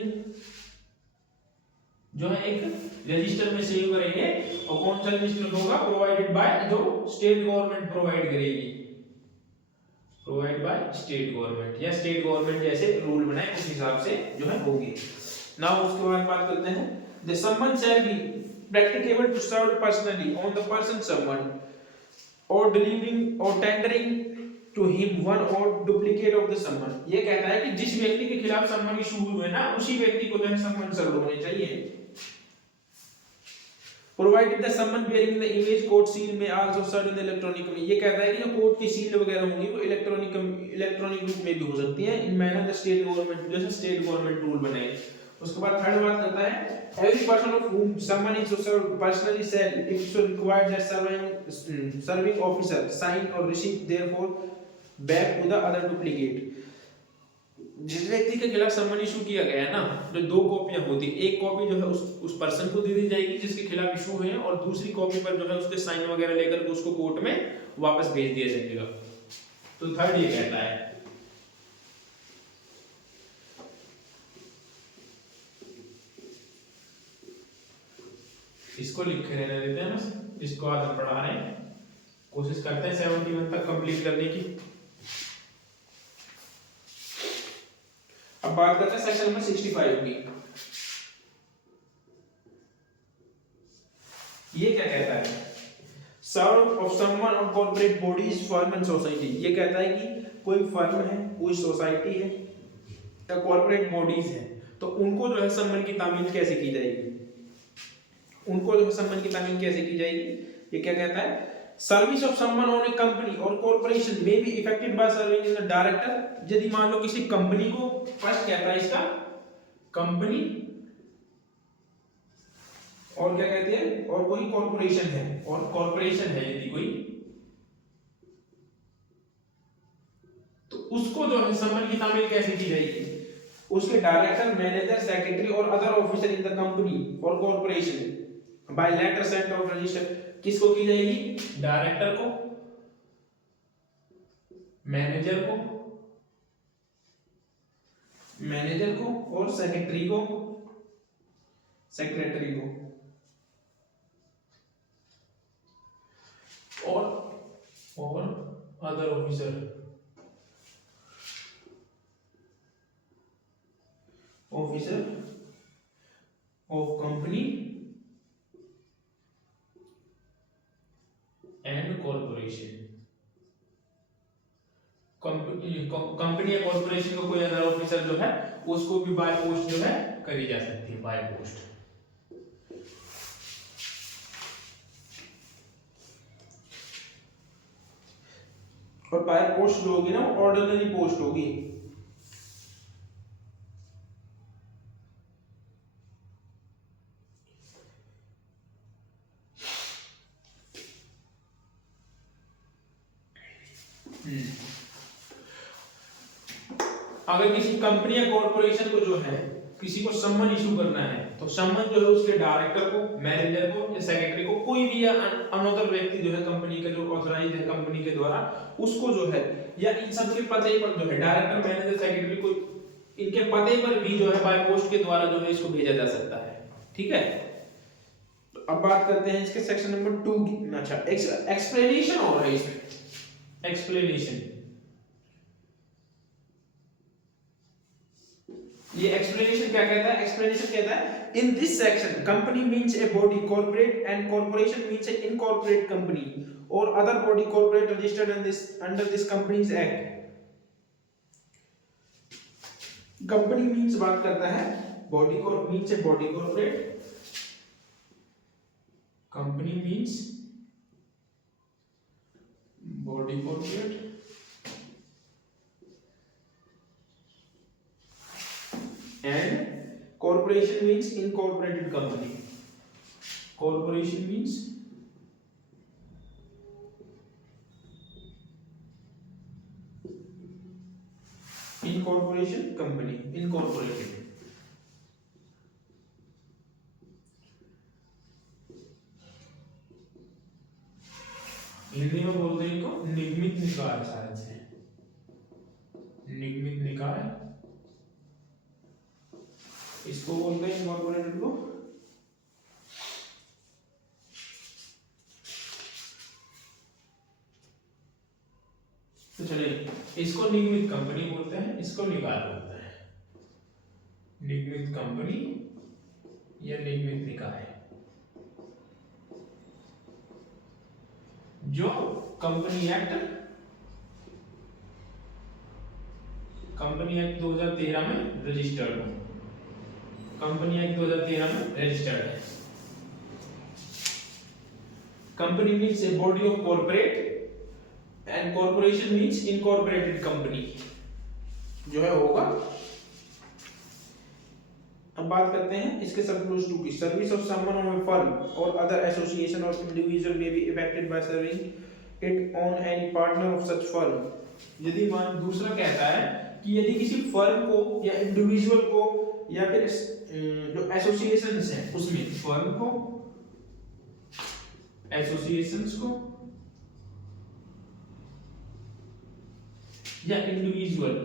जो है एक रजिस्टर में सेव करेंगे। और कौन सा रजिस्टर होगा? प्रोवाइडेड बाय, जो स्टेट गवर्नमेंट प्रोवाइड करेगी, प्रोवाइड बाय स्टेट गवर्नमेंट, या स्टेट गवर्नमेंट जैसे रूल बनाए उस हिसाब से जो है होगी। नाउ उसके बाद बात करते हैं the summon shall be practicable to serve personally on the person summoned or delivering or tendering to him one or duplicate of the summon। ये कहता है कि जिस व्यक्ति के खिलाफ सम्मन इशू हुए ना उसी व्यक्ति को जो है सम्मन सर्व होने चाहिए। Provided the summon bearing the image code seal may also serve in the electronic में। ये कहता है कि जो कोड की सील वगैरह होंगी वो इलेक्ट्रॉनिक रूप में भी हो सकती है इन मैनर द स्टेट गवर्नमेंट, जैसे स्टेट गवर्नमेंट रूल बनाए। उसके बाद थर्ड बात करता है every person of whom someone is to serve personally shall if so required that serving officer sign or receive therefore back to the other duplicate। जिस व्यक्ति के खिलाफ सम्मन इशू किया गया है ना, जो दो कॉपियां होती, एक कॉपी जो है उस पर्सन को दे दी जाएगी जिसके खिलाफ इशू हुए हैं, और दूसरी कॉपी पर जो है उसके साइन वगैरह लेकर के उसको कोर्ट में वापस भेज दिया जाएगा। तो थर्ड ये कहता है। इसको लिखे रहने देते हैं बस, इसको आज हम पढ़ा रहे हैं, कोशिश करते हैं 71 तक कंप्लीट करने की। अब बात करते हैं सेक्शन नंबर 65 की। ये क्या कहता है? Serve of summon of corporate bodies firm and society. ये कहता है कि कोई फर्म है, कोई सोसाइटी है या कॉर्पोरेट बॉडीज है, तो उनको जो है सम्मन की तामील कैसे की जाएगी, उनको जो है सम्मन की तामील कैसे की जाएगी। ये क्या कहता है? Service of someone on a company और कॉर्पोरेशन में be effected by serving in the director. यदि मान लो किसी कंपनी को, फर्स्ट कहता है इसका कंपनी, और क्या कहते हैं, और कोई कॉर्पोरेशन है, और कॉर्पोरेशन है यदि कोई, तो उसको जो है सम्मन की तामील कैसे की जाएगी? उसके director, manager, secretary or other officer in the company और corporation by letter sent of register. किसको की जाएगी? डायरेक्टर को, मैनेजर को और सेक्रेटरी को और other officer of company and corporation. Company या कॉर्पोरेशन को कोई अदर ऑफिसर जो है उसको भी बाय पोस्ट जो है करी जा सकती है, बाय पोस्ट। और बाय पोस्ट जो होगी ना वो ऑर्डिनरी पोस्ट होगी। अगर किसी कंपनी या कॉर्पोरेशन को जो है किसी को सम्मन इशू करना है, तो सम्मन जो है उसके डायरेक्टर को, मैनेजर को या सेक्रेटरी को, कोई भी या अनदर व्यक्ति जो है कंपनी का जो ऑथराइज है कंपनी के द्वारा, उसको जो है, या इन सब के पते पर जो है डायरेक्टर, मैनेजर, सेक्रेटरी को इनके पते पर भी जो है बाय पोस्ट के द्वारा जो है इसको भेजा जा सकता है। ठीक है, तो अब बात करते हैं इसके सेक्शन नंबर 2 की। अच्छा, एक्सप्लेनेशन हो रहा है इसमें, एक्सप्लेनेशन। ये एक्सप्लेनेशन क्या कहता है? एक्सप्लेनेशन कहता है in this section company means a body corporate and corporation means a incorporate company or other body corporate registered in this under this companies act. Company means बात करता है बॉडी को, means a body corporate, company means body corporate and corporation means incorporated company। corporation means incorporation company, incorporated. Hindi में बोलते हैं इनको निगमित निकाय, शायद से निगमित निकाय इसको बोलते हैं, इनकॉर्पोरेटेड को। तो चलिए, इसको निगमित कंपनी बोलते हैं, इसको निकाय बोलते हैं। निगमित कंपनी या निगमित निकाय, जो कंपनी एक्ट 2013 में रजिस्टर्ड हो, कंपनी एक्ट 2013 में रजिस्टर्ड है। Company means a body of corporate and corporation means incorporated company जो है होगा। अब बात करते हैं इसके सब क्लोज टू की। Service of summon of A firm और अदर एसोसिएशन और individual may be effected by serving it on any partner of such firm. यदि मान दूसरा कहता है कि यदि किसी फर्म को या इंडिविजुअल को या फिर जो एसोसिएशंस हैं उसमें, फर्म को, एसोसिएशंस को या इंडिविजुअल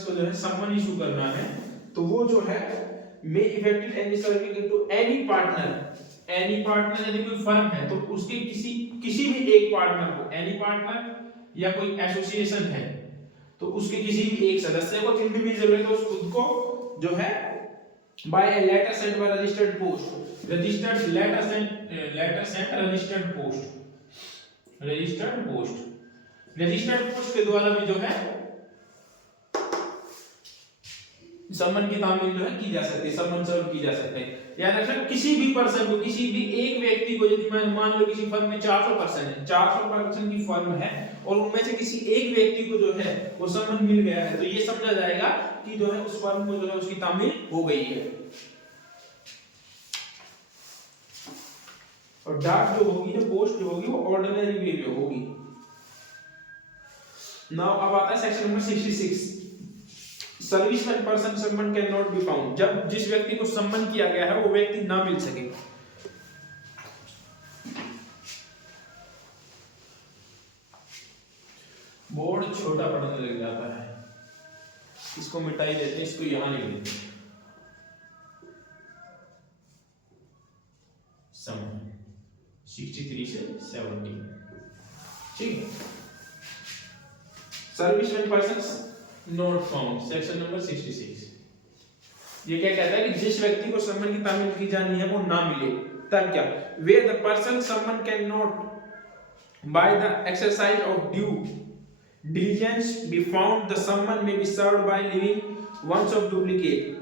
को जो है सम्मन इशू करना है, तो वो जो है may effected any serving to any partner. Any partner यदि कोई फर्म है तो उसके किसी भी एक पार्टनर को, एनी पार्टनर या कोई एसोसिएशन है तो उसके किसी भी एक सदस्य को, इंडिविजुअल है तो खुद को जो है by a letter sent by registered post, registered letter sent registered post के द्वारा भी जो है सम्मन की तामील जो है की जा सकती है, सम्मन सर्व की जा सकते हैं। याद रखना, किसी भी पर्सन को, किसी भी एक व्यक्ति को, यदि मान लो किसी फर्म में 400 पर्सन है, 400 पर्सन की फर्म है और उनमें से किसी एक व्यक्ति को जो है वो सम्मन मिल गया है, तो ये समझा जाएगा कि जो है उस फर्म को जो है उसकी तामील हो गई है। और डाक जो होगी, जो पोस्ट जो होगी वो ऑर्डिनरी वे में होगी। नाउ अब आता है section number 66। Service when person सम्मन कैन नॉट बी फाउंड, जब जिस व्यक्ति को सम्मन किया गया है वो व्यक्ति ना मिल सके। बोर्ड छोटा पड़ने लग जाता है, इसको मिटाई देते हैं, इसको यहां लिख देते हैं। सम्मन 63 से 70, ठीक है। Service when person not found, section number 66। ये क्या कहता है कि जिस व्यक्ति को सम्मन की तामील की जानी है वो ना मिले, तब क्या, वेयर द पर्सन सम्मन can not by the exercise of due diligence be found, the summon may be served by leaving ones of duplicate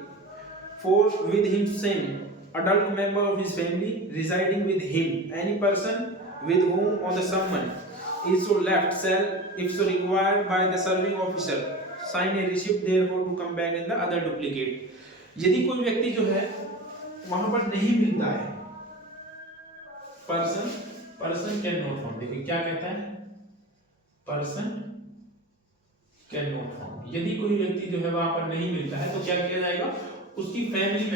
for with him same adult member of his family residing with him. Any person with whom on the summon is so left shall, if so required by the serving officer, sign a receipt therefore to come back in the other duplicate. यदि कोई व्यक्ति जो है वहां पर नहीं मिलता है, पर्सन कैन नॉट फाउंड, देखिए क्या कहता है, पर्सन कैन नॉट फाउंड। यदि कोई व्यक्ति जो है वहां पर नहीं मिलता है तो क्या किया जाएगा, उसकी फैमिली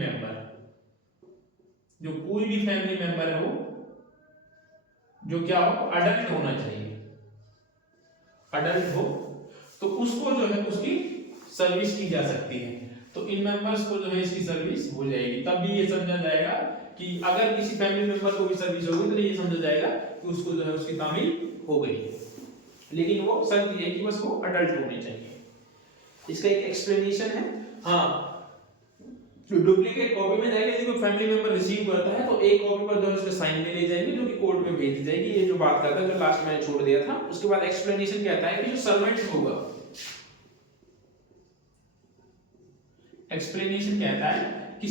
मेंबर, जो कोई भी फैमिली मेंबर है वो जो क्या हो, अडल्ट होना चाहिए, अडल्ट हो तो उसको जो है उसकी सर्विस की जा सकती है। तो इन मेंबर्स को जो है इसकी सर्विस हो जाएगी। तब भी ये समझा जाएगा कि अगर किसी फैमिली मेंबर को भी सर्विस होगी तो ये समझा जाएगा कि उसको जो है उसकी तामील हो गई है, लेकिन वो शर्त ये है कि बस वो अडल्ट होने चाहिए। इसका एक एक्सप्लेनेशन है। हाँ, जो डुप्लीकेट कॉपी में जाएगा, यदि कोई फैमिली मेंबर रिसीव करता है तो एक कॉपी पर जो है उसके साइन में ले जाएंगे जो कि कोर्ट में भेज दी जाएगी। ये जो बात करता है जो लास्ट मैंने छोड़ दिया था। उसके बाद एक्सप्लेनेशन कहता है कि जो सर्वेंट होगा, एक्सप्लेनेशन कहता है कि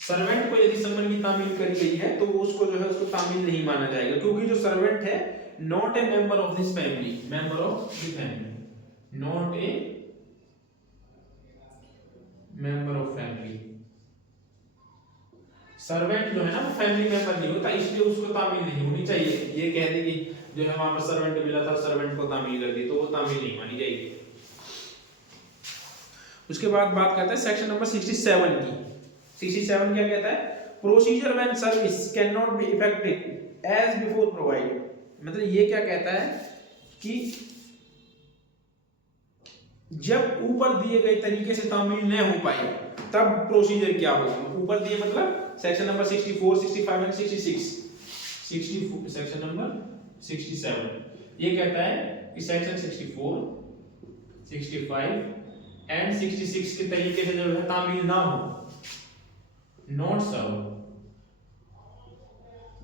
सर्वेंट को यदि सम्मन की तामील करी गई है तो उसको जो है उसको तामील नहीं माना जाएगा, क्योंकि जो सर्वेंट है not a member of this family, not a member of family. Servant जो है ना वो फैमिली मेंबर नहीं होता, इसलिए उसको तामील नहीं होनी चाहिए। ये कह देगी जो है वहां पर सर्वेंट मिला था, सर्वेंट को तामील कर दी, तो वो तामील नहीं मानी जाएगी। उसके बाद बात करते हैं सेक्शन नंबर 67 की। 67 क्या कहता है? Procedure when service can not be effected as before provided. मतलब ये क्या कहता है कि जब ऊपर दिए गए तरीके से तामील न हो पाए तब प्रोसीजर क्या होगा। ऊपर दिए मतलब section number 64, 65 and 66। 60 section number 67 ये कहता है कि सेक्शन 64, 65 एंड 66 के तरीके से जो है तामील ना हो, नॉट सर्व,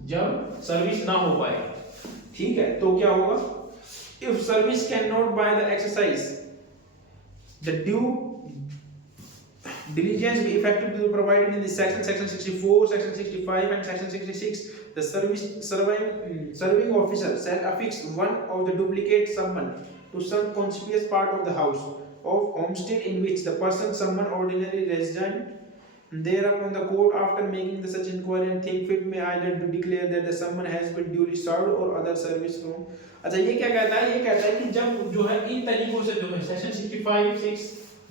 जब सर्विस ना हो पाए, ठीक है, तो क्या होगा? If service can not by the exercise the due diligence be effective to be provided in this section, section 64, section 65 and section 66, the serving officer shall affix one of the duplicate summon to some conspicuous part of the house of homestead in which the person summoned ordinarily resident. Thereupon the court, after making the such inquiry and think fit, may either to declare that the summon has been duly served or other service from। अच्छा ये क्या कहता है? ये कहता है कि जब जो है इन तरीकों से जो है सेक्शन 65, 6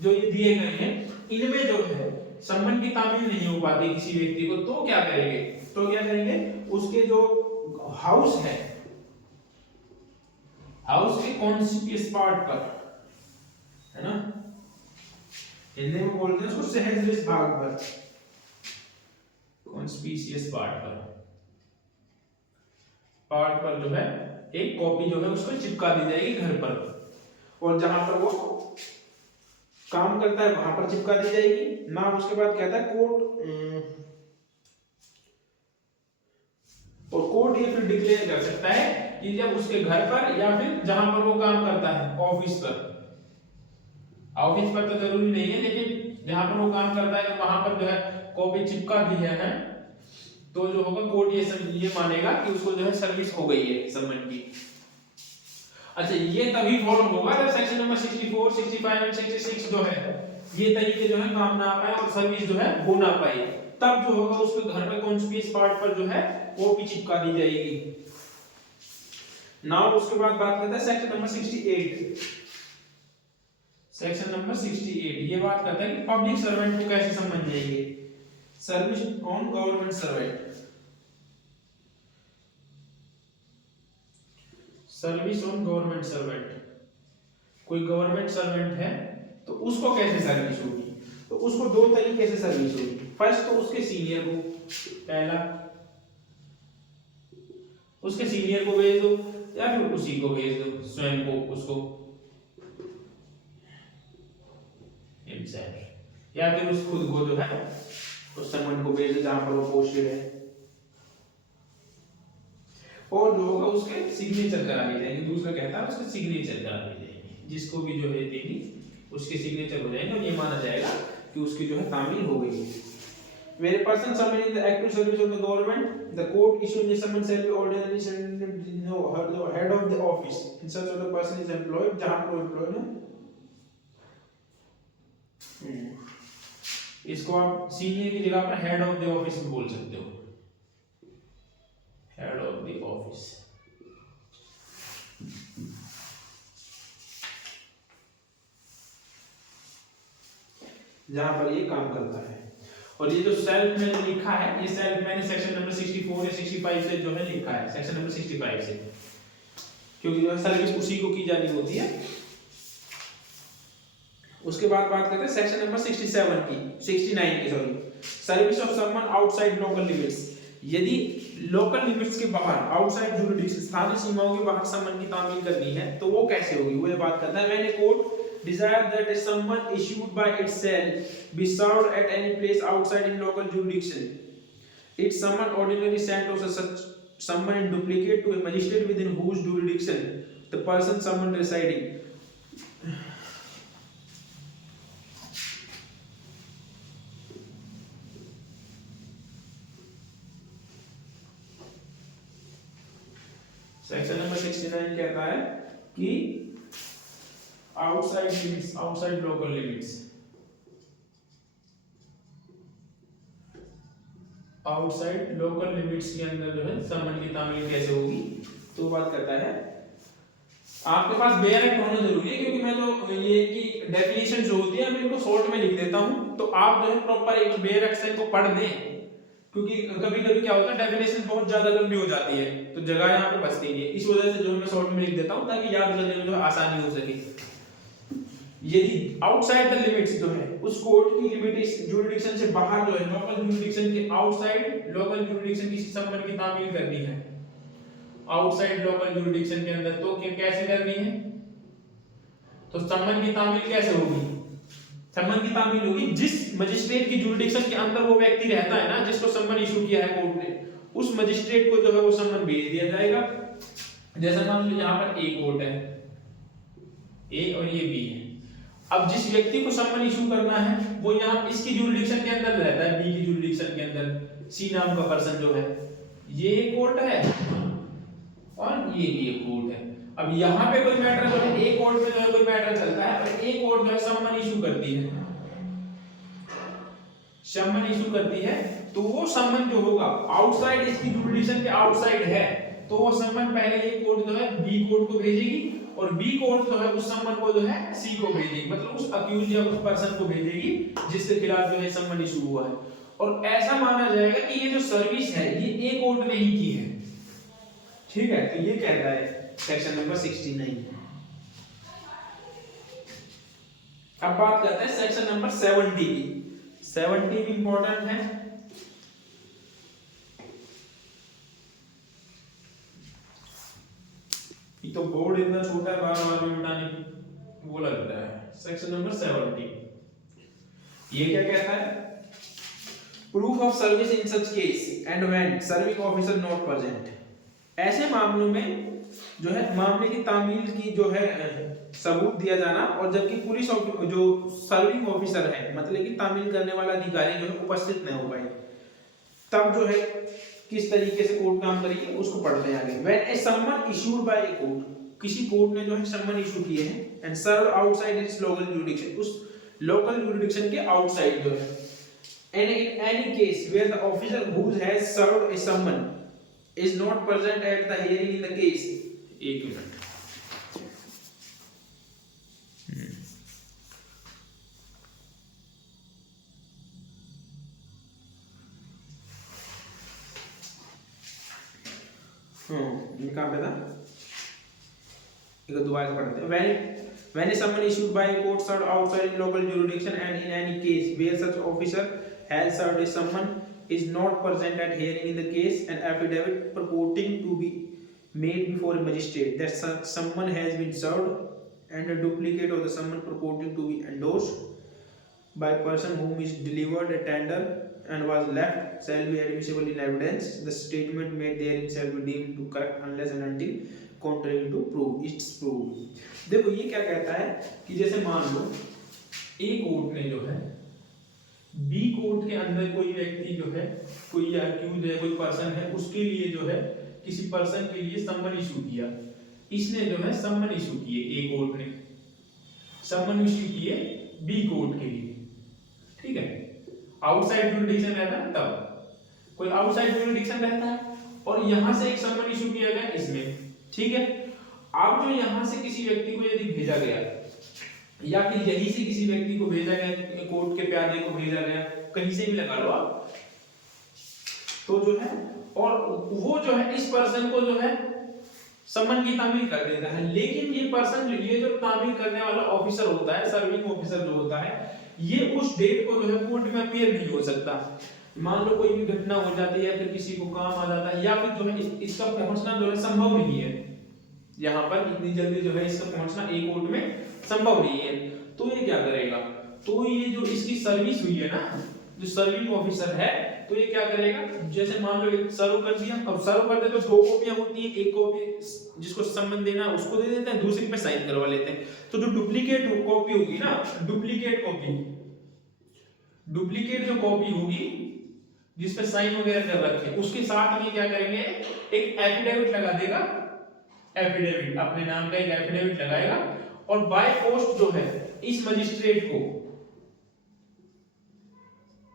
जो ये दिए गए हैं इनमें जो है सम्मन की तामील नहीं हो पाती किसी व्यक्ति को, तो क्या करेंगे? तो क्या करेंगे? उसके जो हाउस है, हाउस के कॉन्स्पिकुअस पार्ट पर, है ना, हिंदी में बोलते हैं उसको सहज भाग पर, कॉन्स्पिशियस पार्ट पर जो है एक कॉपी जो है उसको चिपका दी जाएगी घर पर, और जहां पर वो काम करता है वहां पर चिपका दी जाएगी। नाम उसके बाद कहता है कोर्ट, और कोर्ट ये फिर डिक्लेयर कर सकता है कि जब उसके घर पर या फिर जहां पर वो काम करता है, ऑफिस पर, ऑफिस पर तो जरूरी नहीं है, लेकिन जहां पर वो काम करता है वहां पर जो है कॉपी चिपका दी है, तो जो होगा कोर्ट ये मानेगा कि उसको जो है सर्विस हो गई है सम्मन की। अच्छा ये तभी फॉलो होगा जब सेक्शन नंबर 64, 65 एंड 66 जो है ये तरीके जो है काम ना पाए और सर्विस जो है हो ना पाए, तब जो होगा उसके घर पे कॉन्स्पिकुअस पार्ट पर जो है कॉपी चिपका दी जाएगी। नाउ उसके बाद बात करते हैं सेक्शन नंबर 68। सेक्शन नंबर 68 ये बात करता है कि पब्लिक सर्वेंट को कैसे सम्मन जाएंगे। Service on government servant, service on government servant, कोई गवर्नमेंट सर्वेंट है तो उसको कैसे सर्विस होगी? तो उसको दो तरीके से सर्विस होगी। फर्स्ट तो उसके सीनियर को, पहला उसके सीनियर को भेज दो या फिर उसी को भेज दो, स्वयं को, उसको हिमसेल्फ, या फिर उस खुद को जो है उस सम्मन को भेज दो जहां पर वो पोस्टेड है, और जो होगा उसके सिग्नेचर करा ली जाएंगे। दूसरा कहता है उसके सिग्नेचर करा ली जाएंगे, जिसको भी जो है देगी उसके सिग्नेचर हो जाएंगे और ये माना जाएगा कि उसकी जो है तामील हो गई है। Where a person summoned in the active service of the government, the court issuing a summons shall be ordinarily sent to head of the office in such other person is employed, जहां पर employed है। इसको आप senior की जगह पर head of the office भी बोल सकते हो, हेड ऑफ द ऑफिस। जहां पर ये काम करता है। और ये जो सेल्फ मैंने लिखा है, ये सेल्फ मैंने सेक्शन नंबर 64 या 65 से जो है लिखा है, सेक्शन नंबर 65 से, क्योंकि जो सर्विस उसी को की जानी होती है। उसके बाद बात करते हैं सेक्शन नंबर 67 की, 69 की, sorry, service of someone outside local limits. यदि लोकल लिमिट्स के बाहर, आउटसाइड जुरिडिक्शन, स्थानीय सीमाओं के बाहर समन की तामील करनी है तो वो कैसे होगी, वो ये बात करता है। When a court desire that a summon issued by itself be served at any place outside in local jurisdiction, its summon ordinarily sent as such summon in duplicate to a magistrate within whose jurisdiction the person summoned residing। Section number 69 कहता है कि outside limits, outside local limits, outside local limits के अंदर जो है समन की तामील कैसे होगी, तो बात करता है। आपके पास बेयर एक्ट होना जरूरी है, क्योंकि मैं जो ये की डेफिनेशन जो होती है मैं इनको शॉर्ट में लिख देता हूं, तो आप जो है प्रॉपर एक बेयर एक्ट को पढ़ लें, क्योंकि कभी कभी क्या होता है डेफिनेशन बहुत ज्यादा लंबी हो जाती है तो जगह यहाँ पे बचती नहीं है, इस वजह से जो मैं शॉर्ट में लिख देता हूँ ताकि याद करने में जो आसानी हो सके। यदि आउटसाइड द लिमिट्स जो है उस कोर्ट की लिमिटेशन जुरिडिक्शन से बाहर जो है लोकल जुरिडिक्शन के आउटसाइड लोकल जुरिडिक्शन किसी संबंध की तामील करनी है आउटसाइड लोकल जुरिडिक्शन के अंदर, तो कैसे करनी है, तो संबंध की तामील कैसे होगी, संबंध की तामील होगी जिस मजिस्ट्रेट की जुरिडिक्शन के अंदर वो व्यक्ति रहता है ना जिसको सम्मन इशू किया है कोर्ट ने, उस मजिस्ट्रेट को जो है वो सम्मन भेज दिया जाएगा। जैसा मान लो यहाँ पर ए कोर्ट है, ए और ये बी है, अब जिस व्यक्ति को सम्मन इशू करना है वो यहाँ इसकी जुरिडिक्शन के अंदर रहता है, बी की जुरिडिक्शन के अंदर सी नाम का पर्सन जो है, ये कोर्ट है और ये भी एक कोर्ट है। अब यहाँ पे कोई मैटर जो है ए कोर्ट में जो है कोई मैटर चलता है और ए कोर्ट जो है सम्मन इशू करती है, सम्मन इशू करती है, तो वो सम्मन जो होगा आउटसाइड इसकी जुरिडिक्शन के आउटसाइड है, तो वो सम्मन पहले ये कोर्ट जो है बी कोर्ट को भेजेगी और बी कोर्ट जो है उस सम्मन को जो है सी को भेजेगी, मतलब उस अक्यूज या उस पर्सन को भेजेगी जिसके खिलाफ जो है सम्मन इशू हुआ है। और ऐसा माना जाएगा कि ये जो सर्विस है ये ए कोर्ट ने ही की है, ठीक है। तो ये कहता है सेक्शन नंबर 69। अब बात करते हैं सेक्शन नंबर 70 की। 70 भी इंपॉर्टेंट है, ये तो बोर्ड इतना छोटा है बार बार में मिटाने की वो लगता है। सेक्शन नंबर 70 ये क्या कहता है, proof of service in such case and when serving officer not present, ऐसे मामलों में जो है मामले की तामील की जो है सबूत दिया जाना, और जबकि पुलिस जो सर्विंग ऑफिसर है मतलब कि तामील करने वाला अधिकारी जो है उपस्थित न हो पाए, तब जो है किस तरीके से कोर्ट काम करेगी उसको पढ़ते हैं आगे। When a summon issued by a court, किसी कोर्ट ने जो है समन इशू किए हैं and serve outside its local jurisdiction, उस लोकल जुरिडिक्शन के आउटसाइड जो है, and in any case where the officer who has served a summon is not present at the hearing in the case, एक minute, ये कहाँ पे था, एक दोबारा से पढ़ते हैं। when a summon issued by a court served outside local jurisdiction and in any case where such officer has served a summon is not present at hearing in the case, an affidavit purporting to be made before a magistrate that such summon has been served and a duplicate of the summon purporting to be endorsed by person whom is delivered a tender and was left shall be admissible in evidence. The statement made therein shall be deemed to correct unless and until contrary to prove it's proved। देखो ये क्या कहता है कि जैसे मान लो a court ने जो है बी कोर्ट के अंदर कोई व्यक्ति जो है कोई अक्यूज है कोई पर्सन है उसके लिए जो है किसी पर्सन के लिए सम्मन इशू किया, इसने जो है सम्मन इशू किए, ए कोर्ट ने सम्मन इशू किए बी कोर्ट के लिए, ठीक है। आउटसाइड जुरिडिक्शन रहता है तब कोई आउटसाइड जुरिडिक्शन रहता है और यहां से एक सम्मन इशू किया गया इसमें, ठीक है। अब जो यहां से किसी व्यक्ति को यदि भेजा गया या फिर यहीं से किसी व्यक्ति को भेजा गया, कोर्ट के प्यादे को भेजा गया, कहीं से भी लगा लो आप, तो जो है और वो जो है इस पर्सन को जो है सम्मन की तामील कर देता है, लेकिन ये पर्सन ये जो तामील करने वाला ऑफिसर होता है, सर्विंग ऑफिसर जो होता है, ये उस डेट को जो है कोर्ट में अपीयर नहीं हो सकता। मान लो कोई भी घटना हो जाती है या फिर किसी को काम आ जाता है या फिर जो है इसका पहुंचना जो है संभव नहीं है, यहाँ पर इतनी जल्दी जो है इसका पहुंचना एक कोर्ट में संभव नहीं है, तो ये क्या करेगा, तो ये जो इसकी सर्विस हुई है ना, जो सर्विंग ऑफिसर है, तो ये क्या करेगा, जैसे मान लो एक सर्व कर दिया, अब सर्व करते तो दो कॉपियां होती हैं, एक कॉपी जिसको सम्मन देना उसको दे देते हैं, दूसरी पे साइन करवा लेते हैं, तो जो डुप्लीकेट कॉपी होगी ना, डुप्लीकेट जो कॉपी होगी जिसपे साइन वगैरह कर रखे, उसके साथ में क्या करेंगे, एक एफिडेविट लगा देगा, एफिडेविट अपने नाम का एक एफिडेविट लगाएगा और बाय पोस्ट जो है इस मजिस्ट्रेट को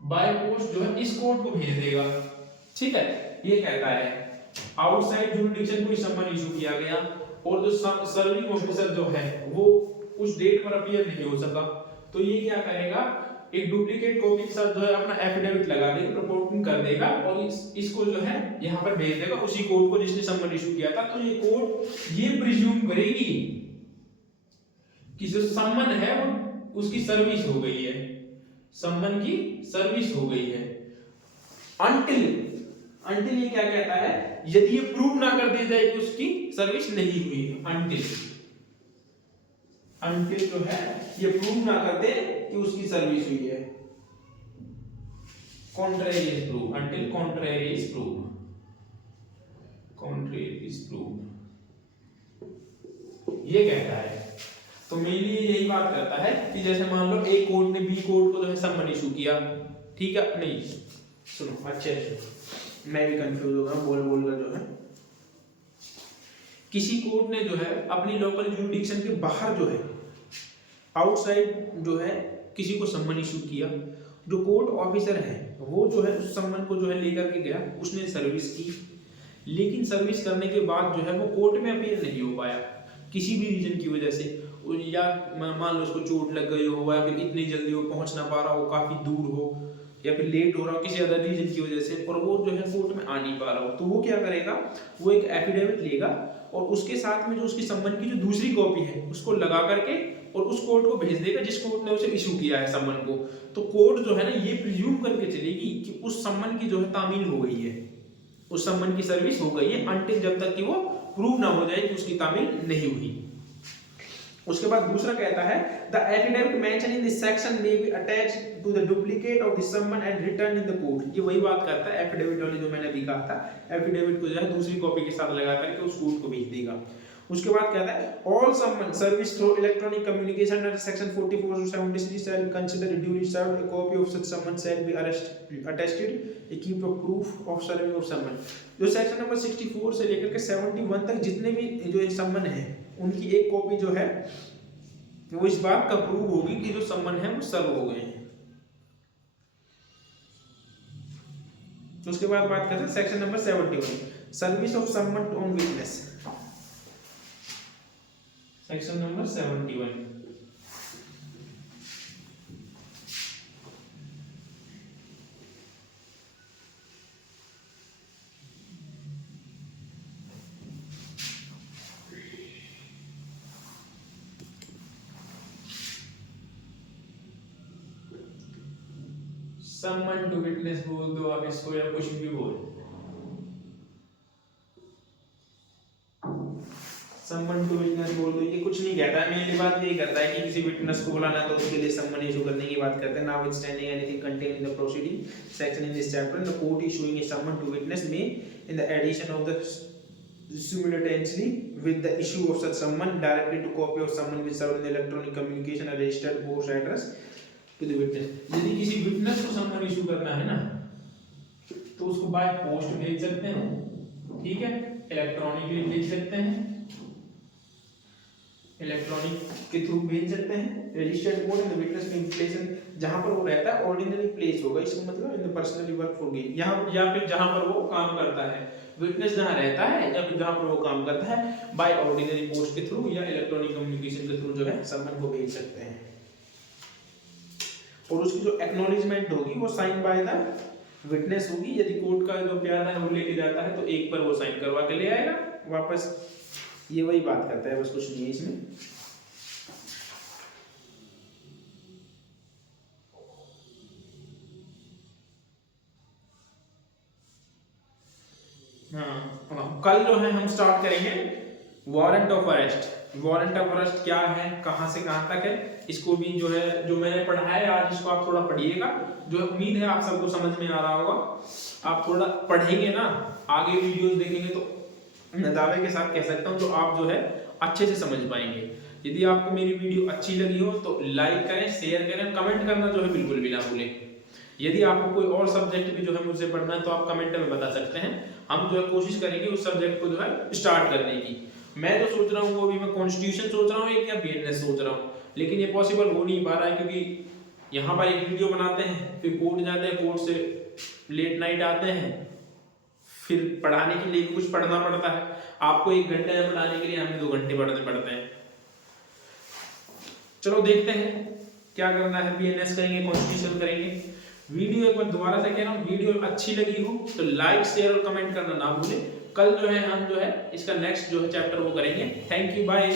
बाय पोस्ट जो है इस कोर्ट को भेज देगा, ठीक है, ये कहता है आउटसाइड जुरिडिक्शन कोई समन इशू किया गया और जो सर्विंग ऑफिसर जो है वो उस डेट पर अपीयर नहीं हो सका, तो ये क्या करेगा, एक डुप्लीकेट कॉपी के साथ जो है अपना एफिडेविट लगा देगा, रिपोर्टिंग कर देगा और इसको जो है यहाँ पर भेज देगा उसी कोर्ट को जिसने समन इशू किया था। तो ये कोर्ट ये प्रिज्यूम करेगी कि जो समन है वो उसकी सर्विस हो गई है, समन की सर्विस हो गई है, अंटिल ये क्या कहता है, यदि ये प्रूव ना कर दिया जाए कि उसकी सर्विस नहीं हुई, अंटिल जो है ये प्रूव ना कर दे कि उसकी सर्विस हुई है, contrary is proved, until contrary is proved, ये कहता है। तो मेनली यही बात करता है कि जैसे मान लो ए कोर्ट ने बी कोर्ट को जो है समन इशू किया, ठीक है, नहीं सुनो अच्छे से, मैं भी कंफ्यूज हो गया बोल कर जो है, किसी कोर्ट ने जो है अपनी लोकल जुरिडिक्शन के बाहर जो है आउटसाइड जो है किसी को सम्मन इशू किया, जो कोर्ट ऑफिसर है वो जो है उस सम्मन को जो है लेकर के गया, उसने सर्विस की, लेकिन सर्विस करने के बाद जो है वो कोर्ट में अपीयर नहीं हो पाया किसी भी रीजन की वजह से, या मान लो उसको चोट लग गई हो या फिर इतनी जल्दी वो पहुंच ना पा रहा हो, काफी दूर हो या फिर लेट हो रहा हो किसी अदर रीजन की वजह से, और वो जो है कोर्ट में आ नहीं पा रहा हो, तो वो क्या करेगा, वो एक एफिडेविट लेगा और उसके साथ में जो उसकी सम्मन की जो दूसरी कॉपी है उसको लगा करके और उस कोर्ट को भेज देगा जिस कोर्ट ने उसे इशू किया है सम्मन को। तो कोर्ट जो है ना ये प्रिज्यूम करके चलेगी कि उस सम्मन की जो है तामील हो गई है, उस सम्मन की सर्विस हो गई है, अंटिल जब तक कि वो प्रूव ना हो जाए कि उसकी तामील नहीं हुई। उसके बाद दूसरा कहता है the affidavit mention in this section may be attached to the duplicate of the summon and return in the court. ये वही बात करता है एफिडेविट वाली जो मैंने अभी कहा था, एफिडेविट को जो है दूसरी कॉपी के साथ लगा करके उस कोर्ट को भेज देगा। उसके बाद कहता है ऑल सम्मन service through electronic communication under section 44 और 73 shall be considered duly served, a copy of such summon shall be attested, a keep of proof of serving of summon। जो सेक्शन नंबर 64 से लेकर के 71 तक जितने भी जो सम्मन है उनकी एक कॉपी जो है वो इस बात का प्रूव होगी कि जो सम्मन है वो सर्व हो गए हैं। उसके बाद बात करते हैं सेक्शन नंबर 71 सर्विस ऑफ सम्मन ऑन विटनेस। सेक्शन नंबर 71 सम्मन टू विटनेस बोल दो आप इसको या कुछ भी बोल, सम्मन टू विटनेस बोल दो, ये कुछ नहीं कहता है, मेरी बात यही करता है कि किसी विटनेस को बुलाना तो उसके लिए सम्मन इशू करने की बात करते हैं। Now it's standing anything contain in the proceeding section in this chapter the court issuing a summon to witness may in the addition of the simultaneously with the issue of such summon directly to copy of summon which served in the electronic communication and registered post address to the witness। यदि किसी witness को सम्मन issue करना है ना तो उसको by post भेज सकते हैं, ठीक है, इलेक्ट्रॉनिकली भेज सकते हैं, इलेक्ट्रॉनिक के थ्रू भेज सकते हैं, registered post in the witness में प्लेस जहां पर वो रहता है ऑर्डिनरी प्लेस होगा, इसका मतलब in the personally work for gain, यहां या फिर जहां पर वो काम करता है, विटनेस जहां रहता है या फिर जहां पर वो काम करता है, बाय ऑर्डिनरी पोस्ट के थ्रू या इलेक्ट्रॉनिक कम्युनिकेशन के थ्रू जो है सम्मन को भेज सकते हैं। और उसकी जो एक्नॉलेजमेंट होगी वो साइन बाय द विटनेस होगी, यदि कोर्ट का जो प्यादा है वो लेके जाता है तो एक पर वो साइन करवा के ले आएगा वापस, ये वही बात करता है, बस कुछ नहीं है इसमें। हाँ, कल जो है हम स्टार्ट करेंगे warrant of arrest. Warrant of arrest क्या है, कहां से कहां तक है, इसको भी जो है जो मैंने पढ़ा है आज इसको आप थोड़ा पढ़िएगा, जो उम्मीद है आप सबको समझ में आ रहा होगा। आप थोड़ा पढ़ेंगे ना, आगे वीडियोस देखेंगे तो मैं दावे के साथ कह सकता हूं तो आप जो है अच्छे से समझ पाएंगे। यदि आपको मेरी वीडियो अच्छी लगी हो तो लाइक करें, शेयर करें, कमेंट करना जो है बिल्कुल भी ना भूलें। यदि आपको कोई और सब्जेक्ट भी जो है मुझसे पढ़ना है तो आप कमेंट में बता सकते हैं, हम जो है कोशिश करेंगे उस सब्जेक्ट को जो है स्टार्ट करने की। मैं जो सोच रहा हूँ वो भी मैं कॉन्स्टिट्यूशन सोच रहा हूँ एक या बीएनएस सोच रहा हूँ, लेकिन ये पॉसिबल हो नहीं पा रहा है क्योंकि यहाँ पर एक वीडियो बनाते हैं फिर कोर्ट जाते हैं, कोर्ट से लेट नाइट आते हैं फिर पढ़ाने के लिए भी कुछ पढ़ना पड़ता है। आपको 1 घंटे में पढ़ाने के लिए हमें 2 घंटे पढ़ने पड़ते हैं। चलो देखते हैं क्या करना है, बीएनएस करेंगे, कॉन्स्टिट्यूशन करेंगे। वीडियो एक बार दोबारा से कह रहा हूँ, वीडियो अच्छी लगी हो तो लाइक शेयर और कमेंट करना ना भूलें। कल जो है हम जो है इसका नेक्स्ट जो है चैप्टर वो करेंगे। Thank you, bye.